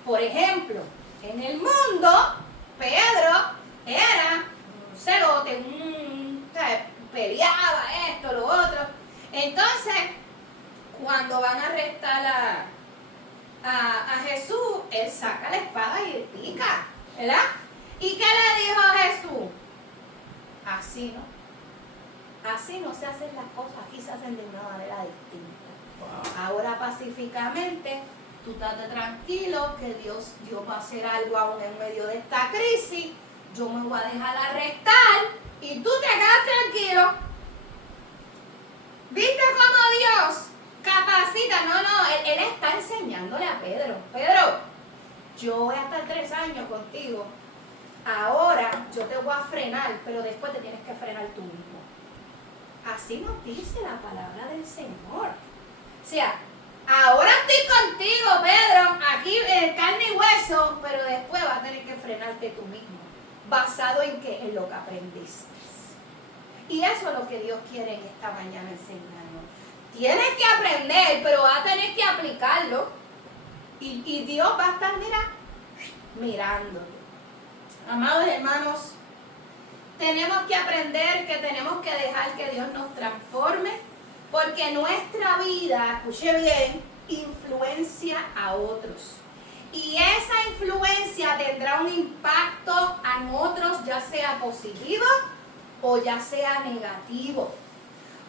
Por ejemplo, en el mundo, Pedro era un celote, peleaba esto, lo otro. Entonces, cuando van a arrestar a Jesús, él saca la espada y le pica, ¿verdad? ¿Y qué le dijo a Jesús? Así no se hacen las cosas, aquí se hacen de una manera distinta. Wow. Ahora pacíficamente, tú estate tranquilo que Dios va a hacer algo aún en medio de esta crisis. Yo me voy a dejar arrestar y tú te quedas tranquilo. ¿Viste cómo Dios capacita? No, él está enseñándole a Pedro. Pedro, yo voy a estar 3 años contigo. Ahora yo te voy a frenar, pero después te tienes que frenar tú mismo. Así nos dice la palabra del Señor. O sea, ahora estoy contigo, Pedro, aquí carne y hueso, pero después vas a tener que frenarte tú mismo. ¿Basado en qué? En lo que aprendiste. Y eso es lo que Dios quiere en esta mañana enseñarnos. Tienes que aprender, pero vas a tener que aplicarlo. Y Dios va a estar, mirándote. Amados hermanos, tenemos que aprender que tenemos que dejar que Dios nos transforme, porque nuestra vida, escuche bien, influencia a otros. Y esa influencia tendrá un impacto en otros, ya sea positivo o ya sea negativo.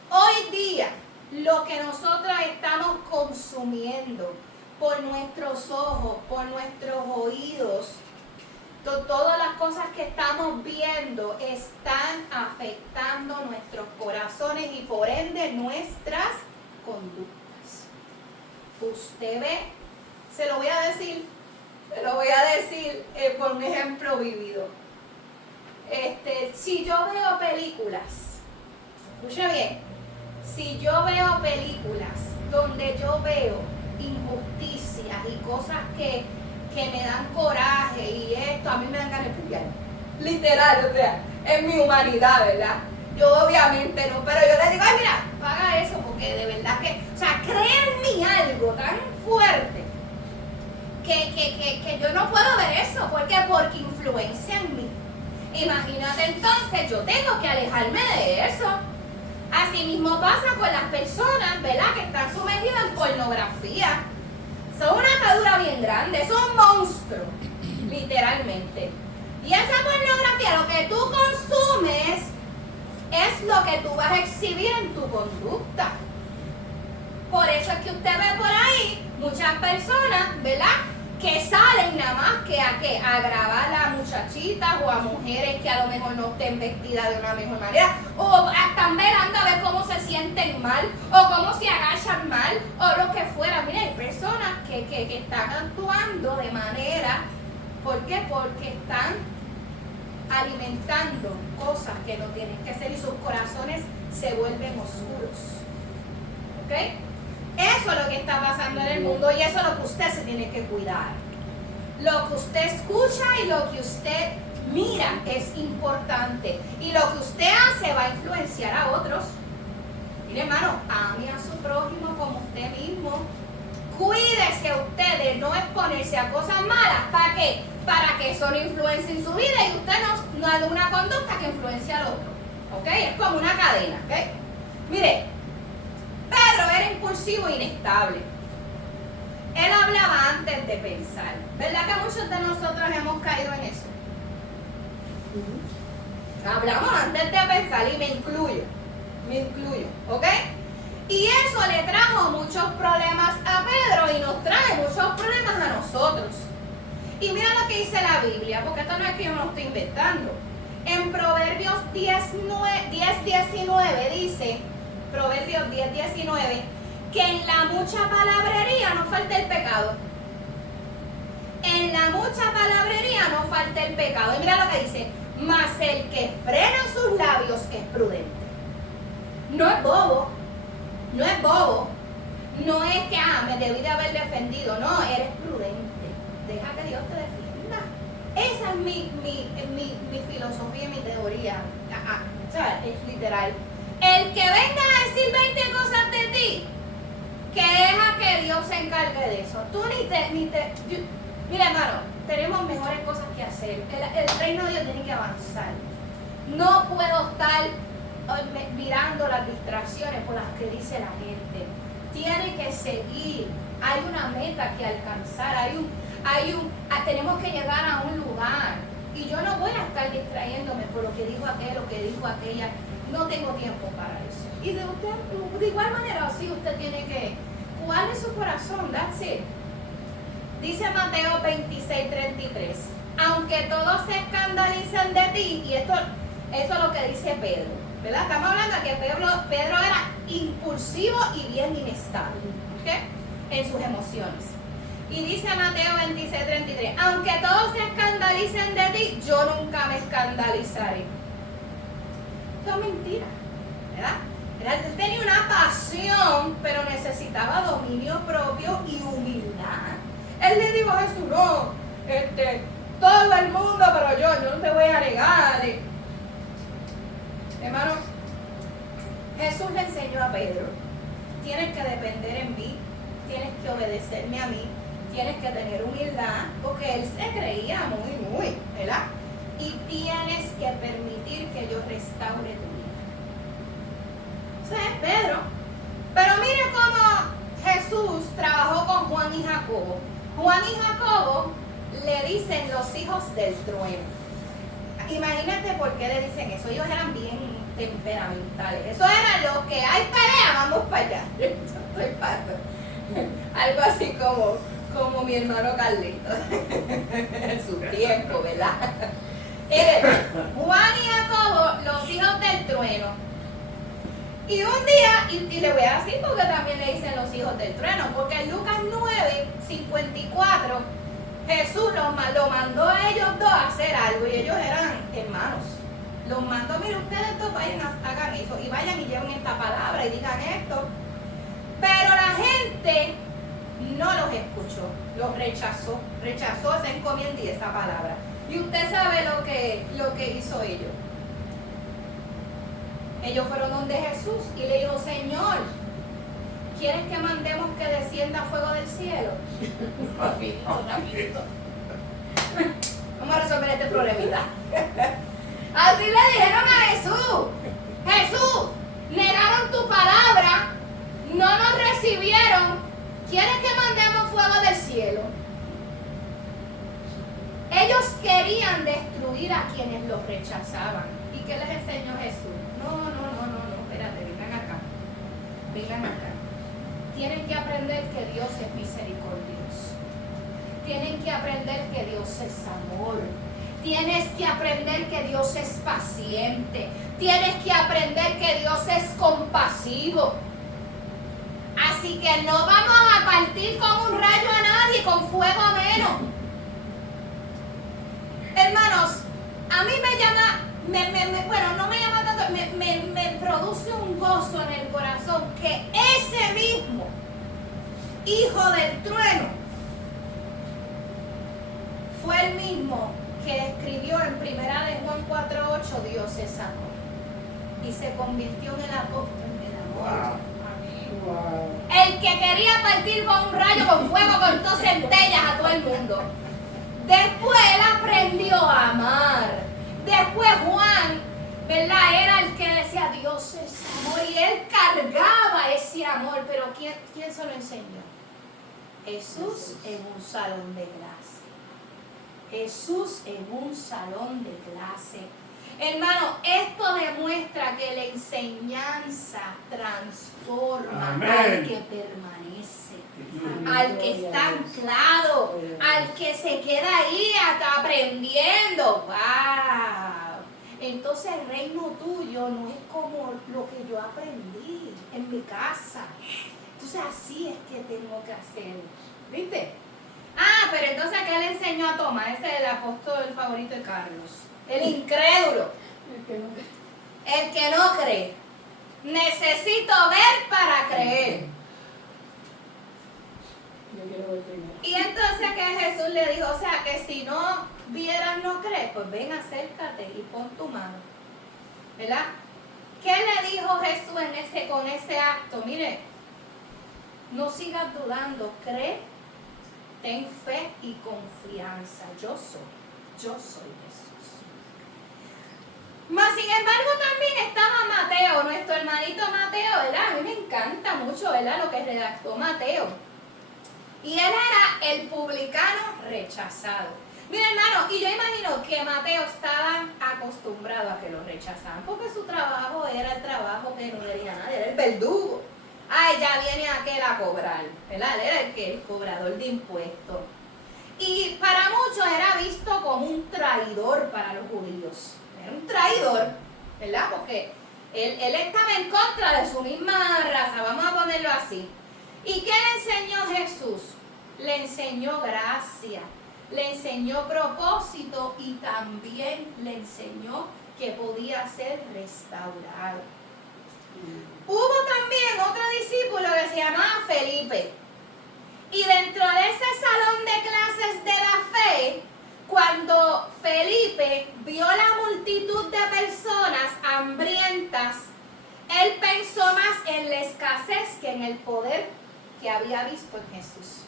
Hoy día, lo que nosotros estamos consumiendo por nuestros ojos, por nuestros oídos, todas las cosas que estamos viendo están afectando nuestros corazones y por ende nuestras conductas. Usted ve, se lo voy a decir por un ejemplo vivido. Si yo veo películas, escucha bien, si yo veo películas donde yo veo injusticias y cosas que me dan coraje y esto, a mí me dan ganas de pelear. Literal, o sea, es mi humanidad, ¿verdad? Yo obviamente no, pero yo le digo, ay mira, paga eso, porque de verdad que, o sea, crea en mí algo tan fuerte que yo no puedo ver eso. ¿Por qué? Porque influencia en mí. Imagínate entonces, yo tengo que alejarme de eso. Así mismo pasa con las personas, ¿verdad?, que están sumergidas en pornografía. Son una atadura bien grande, son monstruos, literalmente. Y esa pornografía, lo que tú consumes, es lo que tú vas a exhibir en tu conducta. Por eso es que usted ve por ahí muchas personas, ¿verdad?, que salen nada más que a grabar a muchachitas o a mujeres que a lo mejor no estén vestidas de una mejor manera, o están velando a ver cómo se sienten mal, o cómo se agachan mal, o lo que fuera. Mira, hay personas que están actuando de manera, ¿por qué? Porque están alimentando cosas que no tienen que ser y sus corazones se vuelven oscuros. ¿Ok? Eso es lo que está pasando en el mundo y eso es lo que usted se tiene que cuidar. Lo que usted escucha y lo que usted mira es importante. Y lo que usted hace va a influenciar a otros. Mire, hermano, ame a su prójimo como usted mismo. Cuídese usted de no exponerse a cosas malas. ¿Para qué? Para que eso no influencie en su vida y usted no haga una conducta que influencie al otro. ¿Ok? Es como una cadena. ¿Ok? Mire, Pedro era impulsivo e inestable. Él hablaba antes de pensar. ¿Verdad que muchos de nosotros hemos caído en eso? Hablamos antes de pensar y me incluyo, ¿ok? Y eso le trajo muchos problemas a Pedro y nos trae muchos problemas a nosotros. Y mira lo que dice la Biblia, porque esto no es que yo me lo estoy inventando. En Proverbios 10:19 dice, Proverbios 10:19, que en la mucha palabrería no falta el pecado. En la mucha palabrería no falta el pecado. Y mira lo que dice, mas el que frena sus labios es prudente. No es bobo, no es bobo, no es que me debí de haber defendido, no, eres prudente. Deja que Dios te defienda. Esa es mi filosofía y mi teoría. O sea, es literal. El que venga a decir 20 cosas de ti, que deja que Dios se encargue de eso. Tú mira, hermano, tenemos mejores cosas que hacer. El reino de Dios tiene que avanzar. No puedo estar mirando las distracciones por las que dice la gente. Tiene que seguir. Hay una meta que alcanzar. Tenemos que llegar a un lugar. Y yo no voy a estar distrayéndome por lo que dijo aquel, lo que dijo aquella. No tengo tiempo para eso. Y de igual manera, sí, usted tiene que. ¿Cuál es su corazón? That's it. Dice Mateo 26:33. Aunque todos se escandalicen de ti, y eso es lo que dice Pedro, ¿verdad? Estamos hablando de que Pedro era impulsivo y bien inestable, ¿ok? En sus emociones. Y dice Mateo 26:33. Aunque todos se escandalicen de ti, yo nunca me escandalizaré. Esto es mentira, ¿verdad? Él tenía una pasión, pero necesitaba dominio propio y humildad. Él le dijo a Jesús, no, todo el mundo, pero yo no te voy a negar. Hermano, Jesús le enseñó a Pedro, tienes que depender en mí, tienes que obedecerme a mí, tienes que tener humildad, porque él se creía muy, ¿verdad? Y tienes que permitir que yo restaure tu vida. Ese es Pedro. Pero mire cómo Jesús trabajó con Juan y Jacobo. Juan y Jacobo le dicen los hijos del trueno. Imagínate por qué le dicen eso. Ellos eran bien temperamentales. Eso era lo que hay pelea, vamos para allá. Yo estoy algo así como mi hermano Carlito en su tiempo, ¿verdad? Juan y Jacobo, los hijos del trueno. Y un día, y le voy a decir porque también le dicen los hijos del trueno, porque en Lucas 9:54 Jesús lo mandó a ellos dos a hacer algo y ellos eran hermanos. Los mandó, mire, ustedes dos vayan, hagan eso y vayan y lleven esta palabra y digan esto. Pero la gente no los escuchó, los rechazó esa encomienda y esa palabra. Y usted sabe lo que hizo ellos. Ellos fueron donde Jesús y le dijo, Señor, ¿quieres que mandemos que descienda fuego del cielo? Rapidito. Vamos a resolver este problemita. Así le dijeron a Jesús. Jesús, negaron tu palabra, no nos recibieron. ¿Quieres que mandemos fuego del cielo? Ellos querían destruir a quienes los rechazaban. ¿Y qué les enseñó Jesús? No, espérate, vengan acá. Tienen que aprender que Dios es misericordioso. Tienen que aprender que Dios es amor. Tienes que aprender que Dios es paciente. Tienes que aprender que Dios es compasivo. Así que no vamos a partir con un rayo a nadie, con fuego a menos. Hermanos, a mí me llama, bueno, no me llama tanto, me produce un gozo en el corazón que ese mismo hijo del trueno fue el mismo que escribió en 1 de Juan 4:8, Dios es amor, y se convirtió en el apóstol del amor. Wow. El que quería partir con un rayo con fuego cortó centellas a todo el mundo. Después él aprendió a amar. Después Juan, ¿verdad? Era el que decía Dios es amor y él cargaba ese amor. Pero ¿quién se lo enseñó? Jesús en un salón de clase. Jesús en un salón de clase. Hermano, esto demuestra que la enseñanza transforma. Amén. Al que permanece, al que está anclado, al que se queda ahí hasta aprendiendo. ¡Wow! Entonces el reino tuyo no es como lo que yo aprendí en mi casa. Entonces así es que tengo que hacer. ¿Viste? Ah, pero entonces ¿qué le enseñó a Tomás? Ese es el apóstol favorito de Carlos. El incrédulo. El que no cree. Necesito ver para creer. Yo quiero ver primero. Y entonces que Jesús le dijo, o sea, que si no vieras, no crees, pues ven, acércate y pon tu mano. ¿Verdad? ¿Qué le dijo Jesús con ese acto? Mire, no sigas dudando, cree, ten fe y confianza. Yo soy Jesús. Mas sin embargo también estaba Mateo, nuestro hermanito Mateo, ¿verdad? A mí me encanta mucho, ¿verdad? Lo que redactó Mateo. Y él era el publicano rechazado. Mira, hermano, y yo imagino que Mateo estaba acostumbrado a que lo rechazaban, porque su trabajo era el trabajo que no le diera a nadie, era el verdugo. Ay, ya viene aquel a cobrar, ¿verdad? Él era el cobrador de impuestos. Y para muchos era visto como un traidor para los judíos. Era un traidor, ¿verdad? Porque él estaba en contra de su misma raza, vamos a ponerlo así. ¿Y qué le enseñó Jesús? Le enseñó gracia, le enseñó propósito y también le enseñó que podía ser restaurado. Hubo también otro discípulo que se llamaba Felipe. Y dentro de ese salón de clases de la fe, cuando Felipe vio la multitud de personas hambrientas, él pensó más en la escasez que en el poder que había visto en Jesús.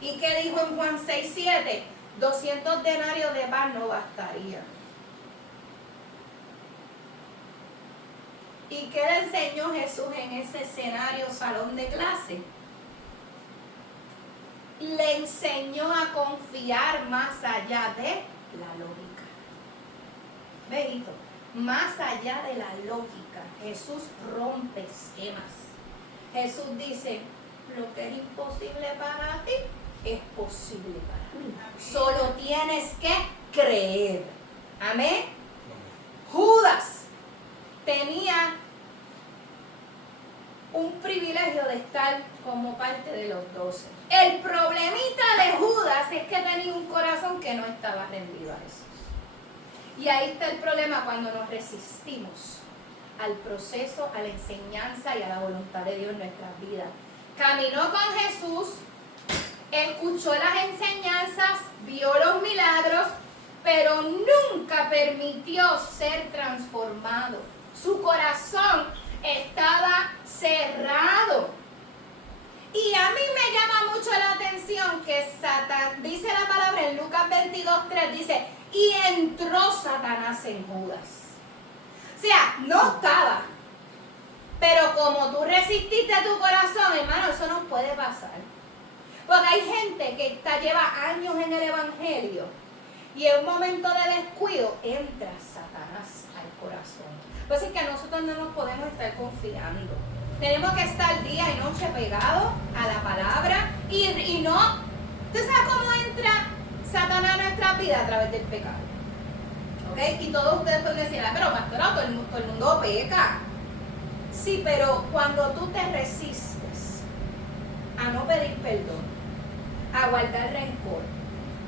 ¿Y qué dijo en Juan 6:7? 200 denarios de pan no bastaría. ¿Y qué le enseñó Jesús en ese escenario, salón de clase? Le enseñó a confiar más allá de la lógica. ¿Ve, hijo? más allá de la lógica, Jesús rompe esquemas. Jesús dice, lo que es imposible para ti es posible para mí. Solo tienes que creer. Amén. Judas tenía un privilegio de estar como parte de los 12. El problemita de Judas es que tenía un corazón que no estaba rendido a Jesús. Y ahí está el problema cuando nos resistimos al proceso, a la enseñanza y a la voluntad de Dios en nuestras vidas. Caminó con Jesús, escuchó las enseñanzas, vio los milagros, pero nunca permitió ser transformado. Su corazón estaba cerrado. Y a mí me llama mucho la atención que Satanás, dice la palabra en Lucas 22:3, dice, y entró Satanás en Judas. O sea, no estaba. Pero como tú resististe tu corazón, hermano, eso no puede pasar. Porque hay gente que lleva años en el Evangelio y en un momento de descuido entra Satanás al corazón. Pues es que nosotros no nos podemos estar confiando. Tenemos que estar día y noche pegados a la palabra y no. ¿Usted sabe cómo entra Satanás a nuestra vida? A través del pecado. ¿Ok? Y todos ustedes pueden decir, pero pastora, todo el mundo peca. Sí, pero cuando tú te resistes a no pedir perdón, a guardar rencor,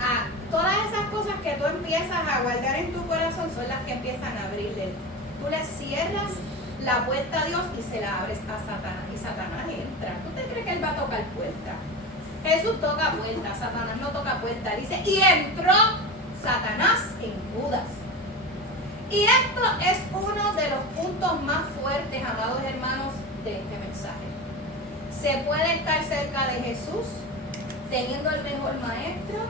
a todas esas cosas que tú empiezas a guardar en tu corazón son las que empiezan a abrirle. Tú le cierras la puerta a Dios y se la abres a Satanás. Y Satanás entra. ¿Tú te crees que él va a tocar puerta? Jesús toca puerta, Satanás no toca puerta. Dice, y entró Satanás en Judas. Y esto es uno de los puntos más fuertes, amados hermanos, de este mensaje. Se puede estar cerca de Jesús, teniendo el mejor maestro,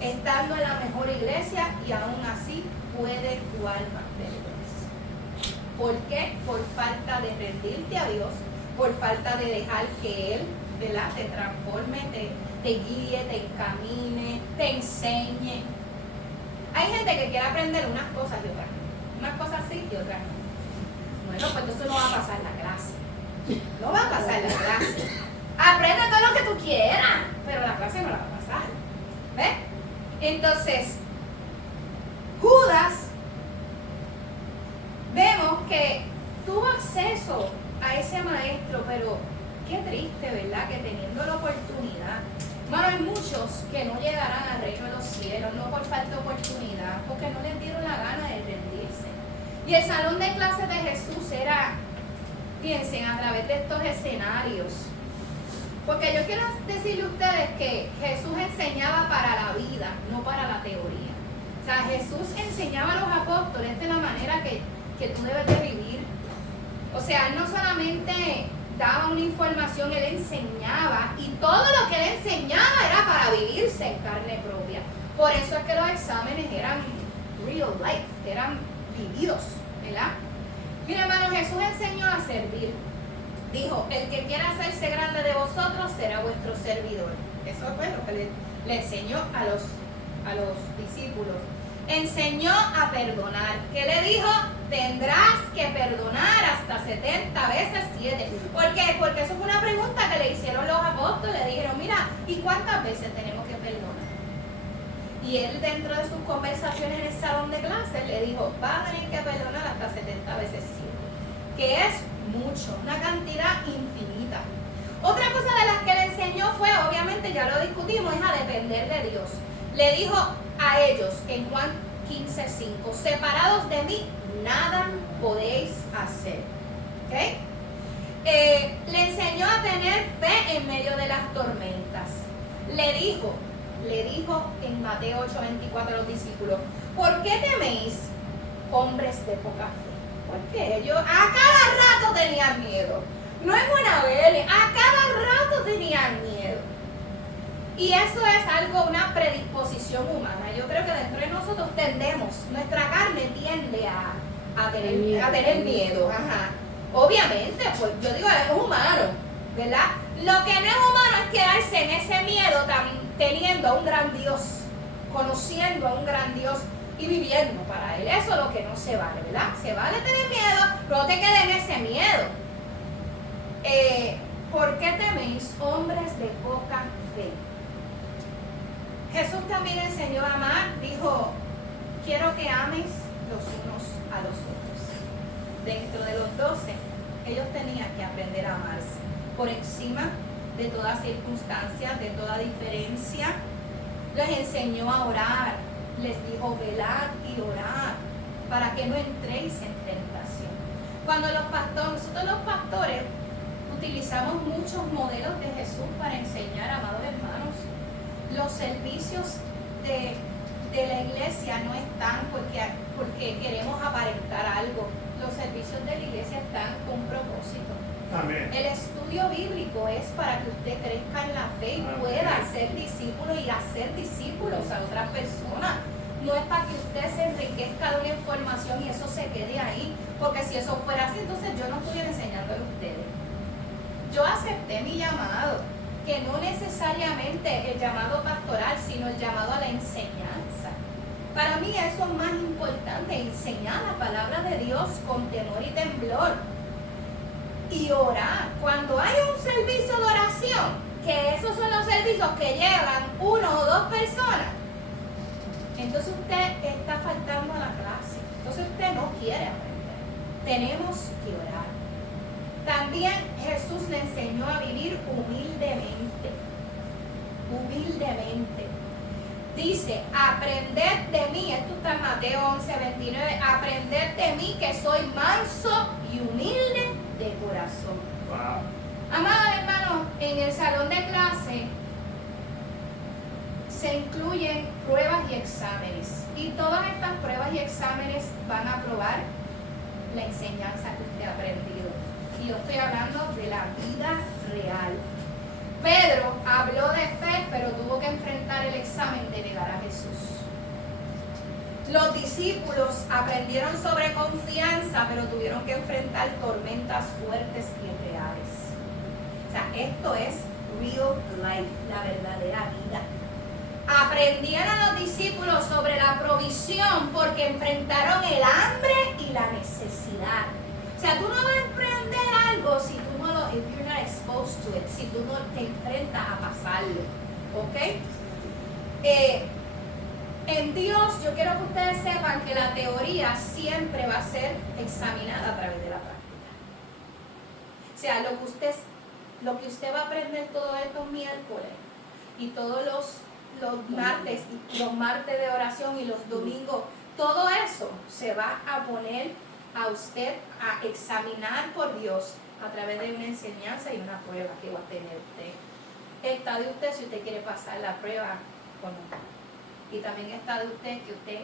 estando en la mejor iglesia y aún así puede tu alma perderse. ¿Por qué? Por falta de rendirte a Dios, por falta de dejar que Él, ¿verdad?, te transforme, te guíe, te encamine, te enseñe. Hay gente que quiere aprender unas cosas y otras no. Unas cosas sí y otras no. Bueno, pues entonces no va a pasar la clase. No va a pasar la clase. Aprende todo lo que tú quieras, pero la clase no la va a pasar. ¿Ves? Entonces, Judas, vemos que tuvo acceso a ese maestro, pero qué triste, ¿verdad? Que teniendo la oportunidad. Bueno, hay muchos que no llegarán al reino de los cielos, no por falta de oportunidad, porque no les dieron la gana de rendirse. Y el salón de clases de Jesús era, piensen, a través de estos escenarios. Porque yo quiero decirle a ustedes que Jesús enseñaba para la vida, no para la teoría. O sea, Jesús enseñaba a los apóstoles de la manera que tú debes de vivir. O sea, él no solamente daba una información, él enseñaba, y todo lo que él enseñaba era para vivirse en carne propia. Por eso es que los exámenes eran real life, eran vividos, ¿verdad? Mira, hermano, Jesús enseñó a servir. Dijo, el que quiera hacerse grande de vosotros será vuestro servidor. Eso fue lo que le enseñó a los discípulos. Enseñó a perdonar. ¿Qué le dijo? Tendrás que perdonar hasta 70 veces 7. ¿Por qué? Porque eso fue una pregunta que le hicieron los apóstoles. Le dijeron, mira, ¿y cuántas veces tenemos que perdonar? Y él, dentro de sus conversaciones en el salón de clases, le dijo, va a tener que perdonar hasta 70 veces 7. Que es mucho, una cantidad infinita. Otra cosa de las que le enseñó fue, obviamente ya lo discutimos, es a depender de Dios. Le dijo a ellos en Juan 15:5, separados de mí, nada podéis hacer. ¿Okay? Le enseñó a tener fe en medio de las tormentas. Le dijo en Mateo 8:24 a los discípulos, ¿por qué teméis, hombres de poca fe? Porque ellos a cada rato tenían miedo. No es una vez, a cada rato tenían miedo. Y eso es algo, una predisposición humana. Yo creo que dentro de nosotros tendemos, nuestra carne tiende a tener miedo. Ajá. Obviamente, pues yo digo, es humano, ¿verdad? Lo que no es humano es quedarse en ese miedo teniendo a un gran Dios, conociendo a un gran Dios y viviendo para Él. Eso es lo que no se vale, ¿verdad? Se vale tener miedo, pero no te quedes en ese miedo. ¿Por qué teméis, hombres de poca fe? Jesús también enseñó a amar, dijo, quiero que améis los unos a los otros. Dentro de los 12, ellos tenían que aprender a amarse por encima de toda circunstancia, de toda diferencia. Les enseñó a orar, les dijo velad y orad para que no entréis en tentación. Cuando nosotros los pastores utilizamos muchos modelos de Jesús para enseñar, amados hermanos. Los servicios de la iglesia no están porque queremos aparentar algo. Los servicios de la iglesia están con un propósito. Amén. El estudio bíblico es para que usted crezca en la fe y pueda ser discípulo y hacer discípulos a otras personas. No es para que usted se enriquezca de una información y eso se quede ahí, porque si eso fuera así, entonces yo no estuviera enseñándole a ustedes. Yo acepté mi llamado, que no necesariamente el llamado pastoral, sino el llamado a la enseñanza. Para mí eso es más importante, enseñar la palabra de Dios con temor y temblor. Y orar. Cuando hay un servicio de oración, que esos son los servicios que llevan 1 o 2 personas, entonces usted está faltando a la clase. Entonces usted no quiere aprender. Tenemos que orar. También Jesús le enseñó a vivir humildemente. Humildemente. Dice, aprended de mí, esto está en Mateo 11:29, aprended de mí que soy manso y humilde de corazón. Wow. Amados hermanos, en el salón de clase se incluyen pruebas y exámenes. Y todas estas pruebas y exámenes van a probar la enseñanza que usted ha aprendido. Y yo estoy hablando de la vida real. Pedro habló de fe, pero tuvo que enfrentar el examen de negar a Jesús. Los discípulos aprendieron sobre confianza, pero tuvieron que enfrentar tormentas fuertes y reales. O sea, esto es real life, la verdadera vida. Aprendieron los discípulos sobre la provisión porque enfrentaron el hambre y la necesidad. O sea, tú no vas a emprender algo si tú no lo, if you're not exposed to it, si tú no te enfrentas a pasarlo, ¿ok? En Dios, yo quiero que ustedes sepan que la teoría siempre va a ser examinada a través de la práctica. O sea, lo que usted va a aprender todos estos miércoles y todos los martes de oración y los domingos, todo eso se va a poner a usted a examinar por Dios a través de una enseñanza y una prueba que va a tener usted. Está de usted si usted quiere pasar la prueba o no. Y también está de usted que usted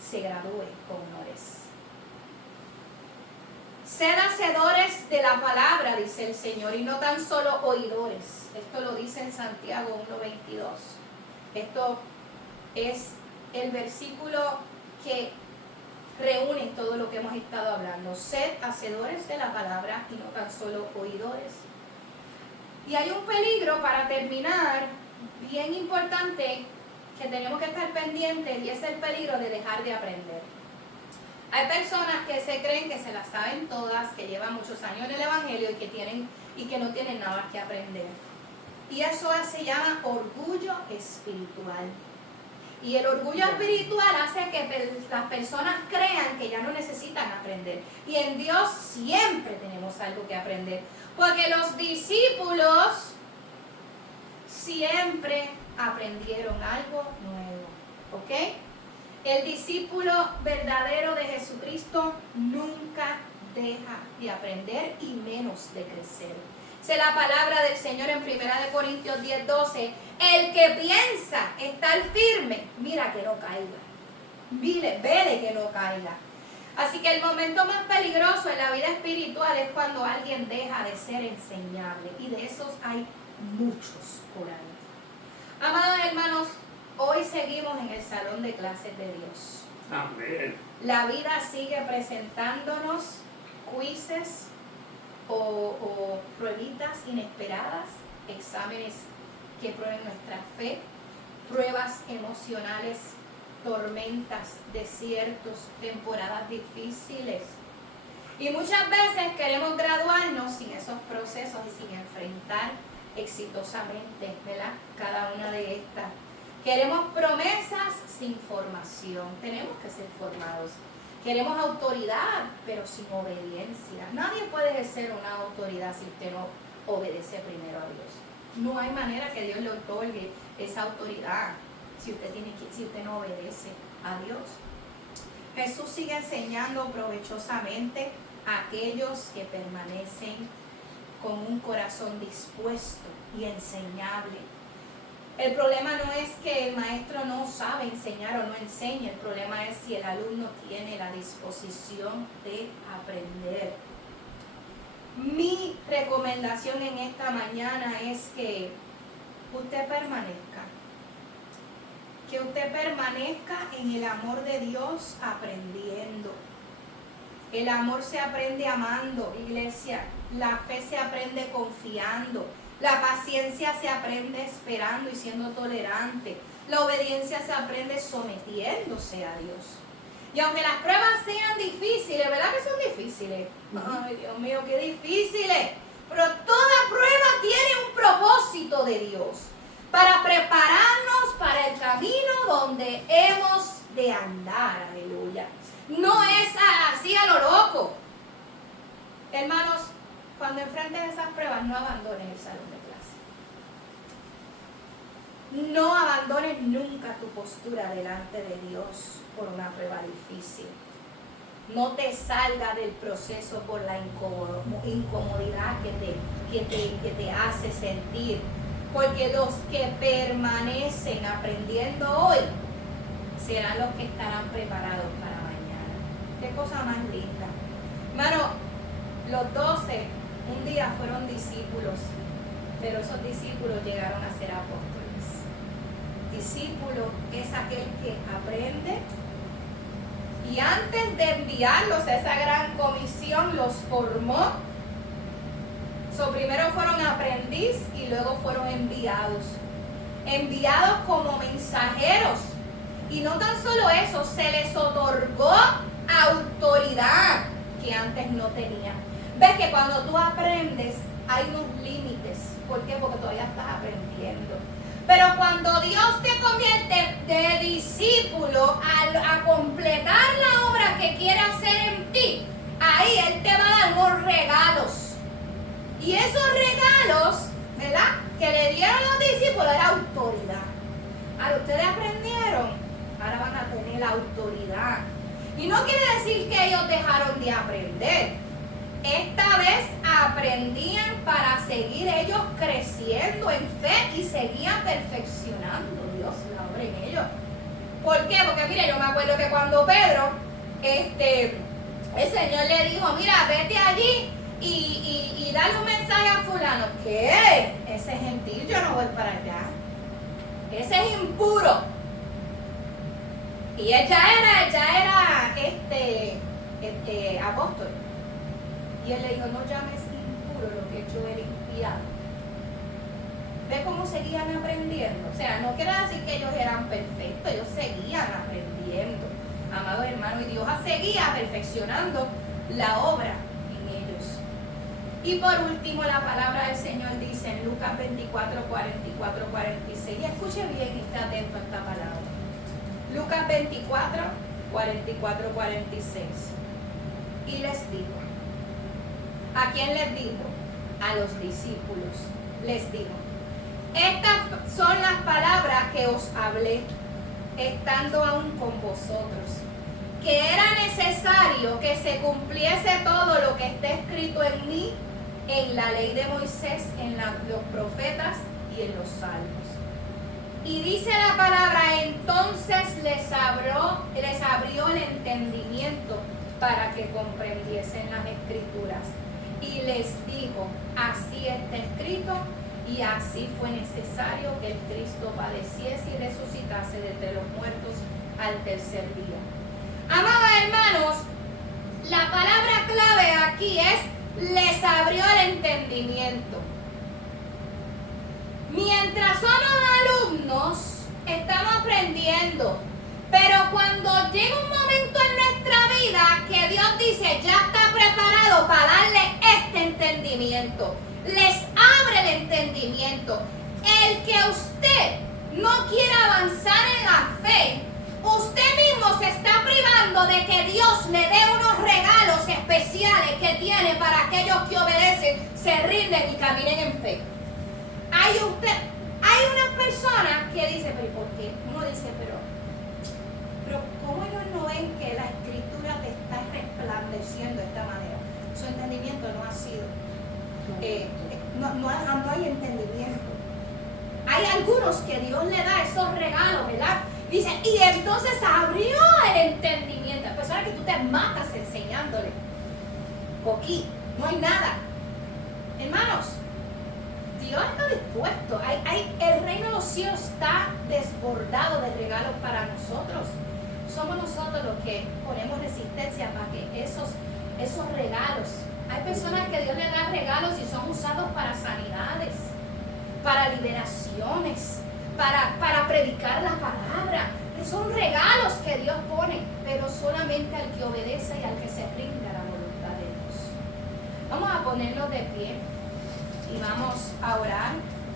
se gradúe con honores. Sed hacedores de la palabra, dice el Señor, y no tan solo oidores. Esto lo dice en Santiago 1:22. Esto es el versículo que reúne todo lo que hemos estado hablando. Sed hacedores de la palabra y no tan solo oidores. Y hay un peligro, para terminar, bien importante, que tenemos que estar pendientes, y es el peligro de dejar de aprender. Hay personas que se creen que se las saben todas, que llevan muchos años en el Evangelio y que no tienen nada que aprender. Y eso se llama orgullo espiritual. Y el orgullo espiritual hace que las personas crean que ya no necesitan aprender. Y en Dios siempre tenemos algo que aprender. Porque los discípulos siempre aprendieron algo nuevo. ¿Ok? El discípulo verdadero de Jesucristo nunca deja de aprender y menos de crecer. Dice la palabra del Señor en 1 Corintios 10:12, el que piensa estar firme, mira que no caiga. Vele que no caiga. Así que el momento más peligroso en la vida espiritual es cuando alguien deja de ser enseñable. Y de esos hay muchos por ahí. Amados hermanos, hoy seguimos en el salón de clases de Dios. Amén. La vida sigue presentándonos quizzes o pruebitas inesperadas, exámenes que prueben nuestra fe, pruebas emocionales tormentas, desiertos, temporadas difíciles. Y muchas veces queremos graduarnos sin esos procesos y sin enfrentar exitosamente, ¿verdad?, cada una de estas. Queremos promesas sin formación. Tenemos que ser formados. Queremos autoridad, pero sin obediencia. Nadie puede ejercer una autoridad si usted no obedece primero a Dios. No hay manera que Dios le otorgue esa autoridad si usted no obedece a Dios. Jesús sigue enseñando provechosamente a aquellos que permanecen con un corazón dispuesto y enseñable. El problema no es que el maestro no sabe enseñar o no enseña, el problema es si el alumno tiene la disposición de aprender. Mi recomendación en esta mañana es que usted permanezca. Que usted permanezca en el amor de Dios aprendiendo. El amor se aprende amando, iglesia. La fe se aprende confiando. La paciencia se aprende esperando y siendo tolerante. La obediencia se aprende sometiéndose a Dios. Y aunque las pruebas sean difíciles, ¿verdad que son difíciles? Ay, Dios mío, qué difíciles. Pero toda prueba tiene un propósito de Dios para prepararnos para el camino donde hemos de andar. Aleluya. No es así a lo loco. Hermanos, cuando enfrentes esas pruebas, no abandones el salón de clase. No abandones nunca tu postura delante de Dios por una prueba difícil. No te salga del proceso por la incomodidad que te hace sentir. Porque los que permanecen aprendiendo hoy serán los que estarán preparados para mañana. Qué cosa más linda. Hermano, los 12 un día fueron discípulos, pero esos discípulos llegaron a ser apóstoles. Discípulo es aquel que aprende y antes de enviarlos a esa gran comisión los formó. Primero fueron aprendiz y luego fueron enviados. Enviados como mensajeros. Y no tan solo eso, se les otorgó autoridad que antes no tenían. Ves que cuando tú aprendes hay unos límites. ¿Por qué? Porque todavía estás aprendiendo. Pero cuando Dios te convierte de discípulo a completar la obra que quiere hacer en ti, ahí Él te va a dar unos regalos. Y esos regalos, ¿verdad?, que le dieron los discípulos era autoridad. Ahora ustedes aprendieron, ahora van a tener la autoridad. Y no quiere decir que ellos dejaron de aprender. Esta vez aprendían para seguir ellos creciendo en fe y seguían perfeccionando Dios la obra en ellos. ¿Por qué? Porque mire, yo me acuerdo que cuando Pedro, el Señor le dijo, mira, vete allí y dale un mensaje a fulano. ¿Qué? Ese es gentil, yo no voy para allá. Ese es impuro. Y él ya era apóstol. Y él le dijo, no llames impuro lo que yo he limpiado. ¿Ve cómo seguían aprendiendo? O sea, no quiere decir que ellos eran perfectos, ellos seguían aprendiendo. Amados hermanos, y Dios seguía perfeccionando la obra en ellos. Y por último, la palabra del Señor dice en Lucas 24, 44, 46. Y escuche bien y esté atento a esta palabra. Lucas 24, 44, 46. Y les dijo. ¿A quién les dijo? A los discípulos. Les dijo. Estas son las palabras que os hablé, estando aún con vosotros, que era necesario que se cumpliese todo lo que está escrito en mí, en la ley de Moisés, en los profetas y en los salmos. Y dice la palabra, entonces les abrió el entendimiento para que comprendiesen las escrituras. Y les dijo, así está escrito, y así fue necesario que el Cristo padeciese y resucitase de entre los muertos al tercer día. Amados hermanos, la palabra clave aquí es, les abrió el entendimiento. Mientras somos alumnos, estamos aprendiendo. Pero cuando llega un momento en nuestra vida que Dios dice, ya está preparado para darle este entendimiento, les abre el entendimiento. El que usted no quiera avanzar en la fe, usted mismo se está privando de que Dios le dé unos regalos especiales que tiene para aquellos que obedecen, se rinden y caminen en fe. Hay una persona que dice, pero ¿por qué? Uno dice, pero ¿cómo ellos no ven que la escritura te está resplandeciendo de esta manera? Su entendimiento no ha sido, no hay entendimiento. Hay algunos que Dios le da esos regalos, ¿verdad? Dice, y entonces abrió el entendimiento. Hay personas que tú te matas enseñándole. Aquí no hay nada. Hermanos, Dios está dispuesto. El reino de los cielos está desbordado de regalos para nosotros. Somos nosotros los que ponemos resistencia para que esos regalos. Hay personas que Dios les da regalos y son usados para sanidades, para liberaciones, para predicar la palabra. Son regalos que Dios pone, pero solamente al que obedece y al que se rinde a la voluntad de Dios. Vamos a ponernos de pie y vamos a orar.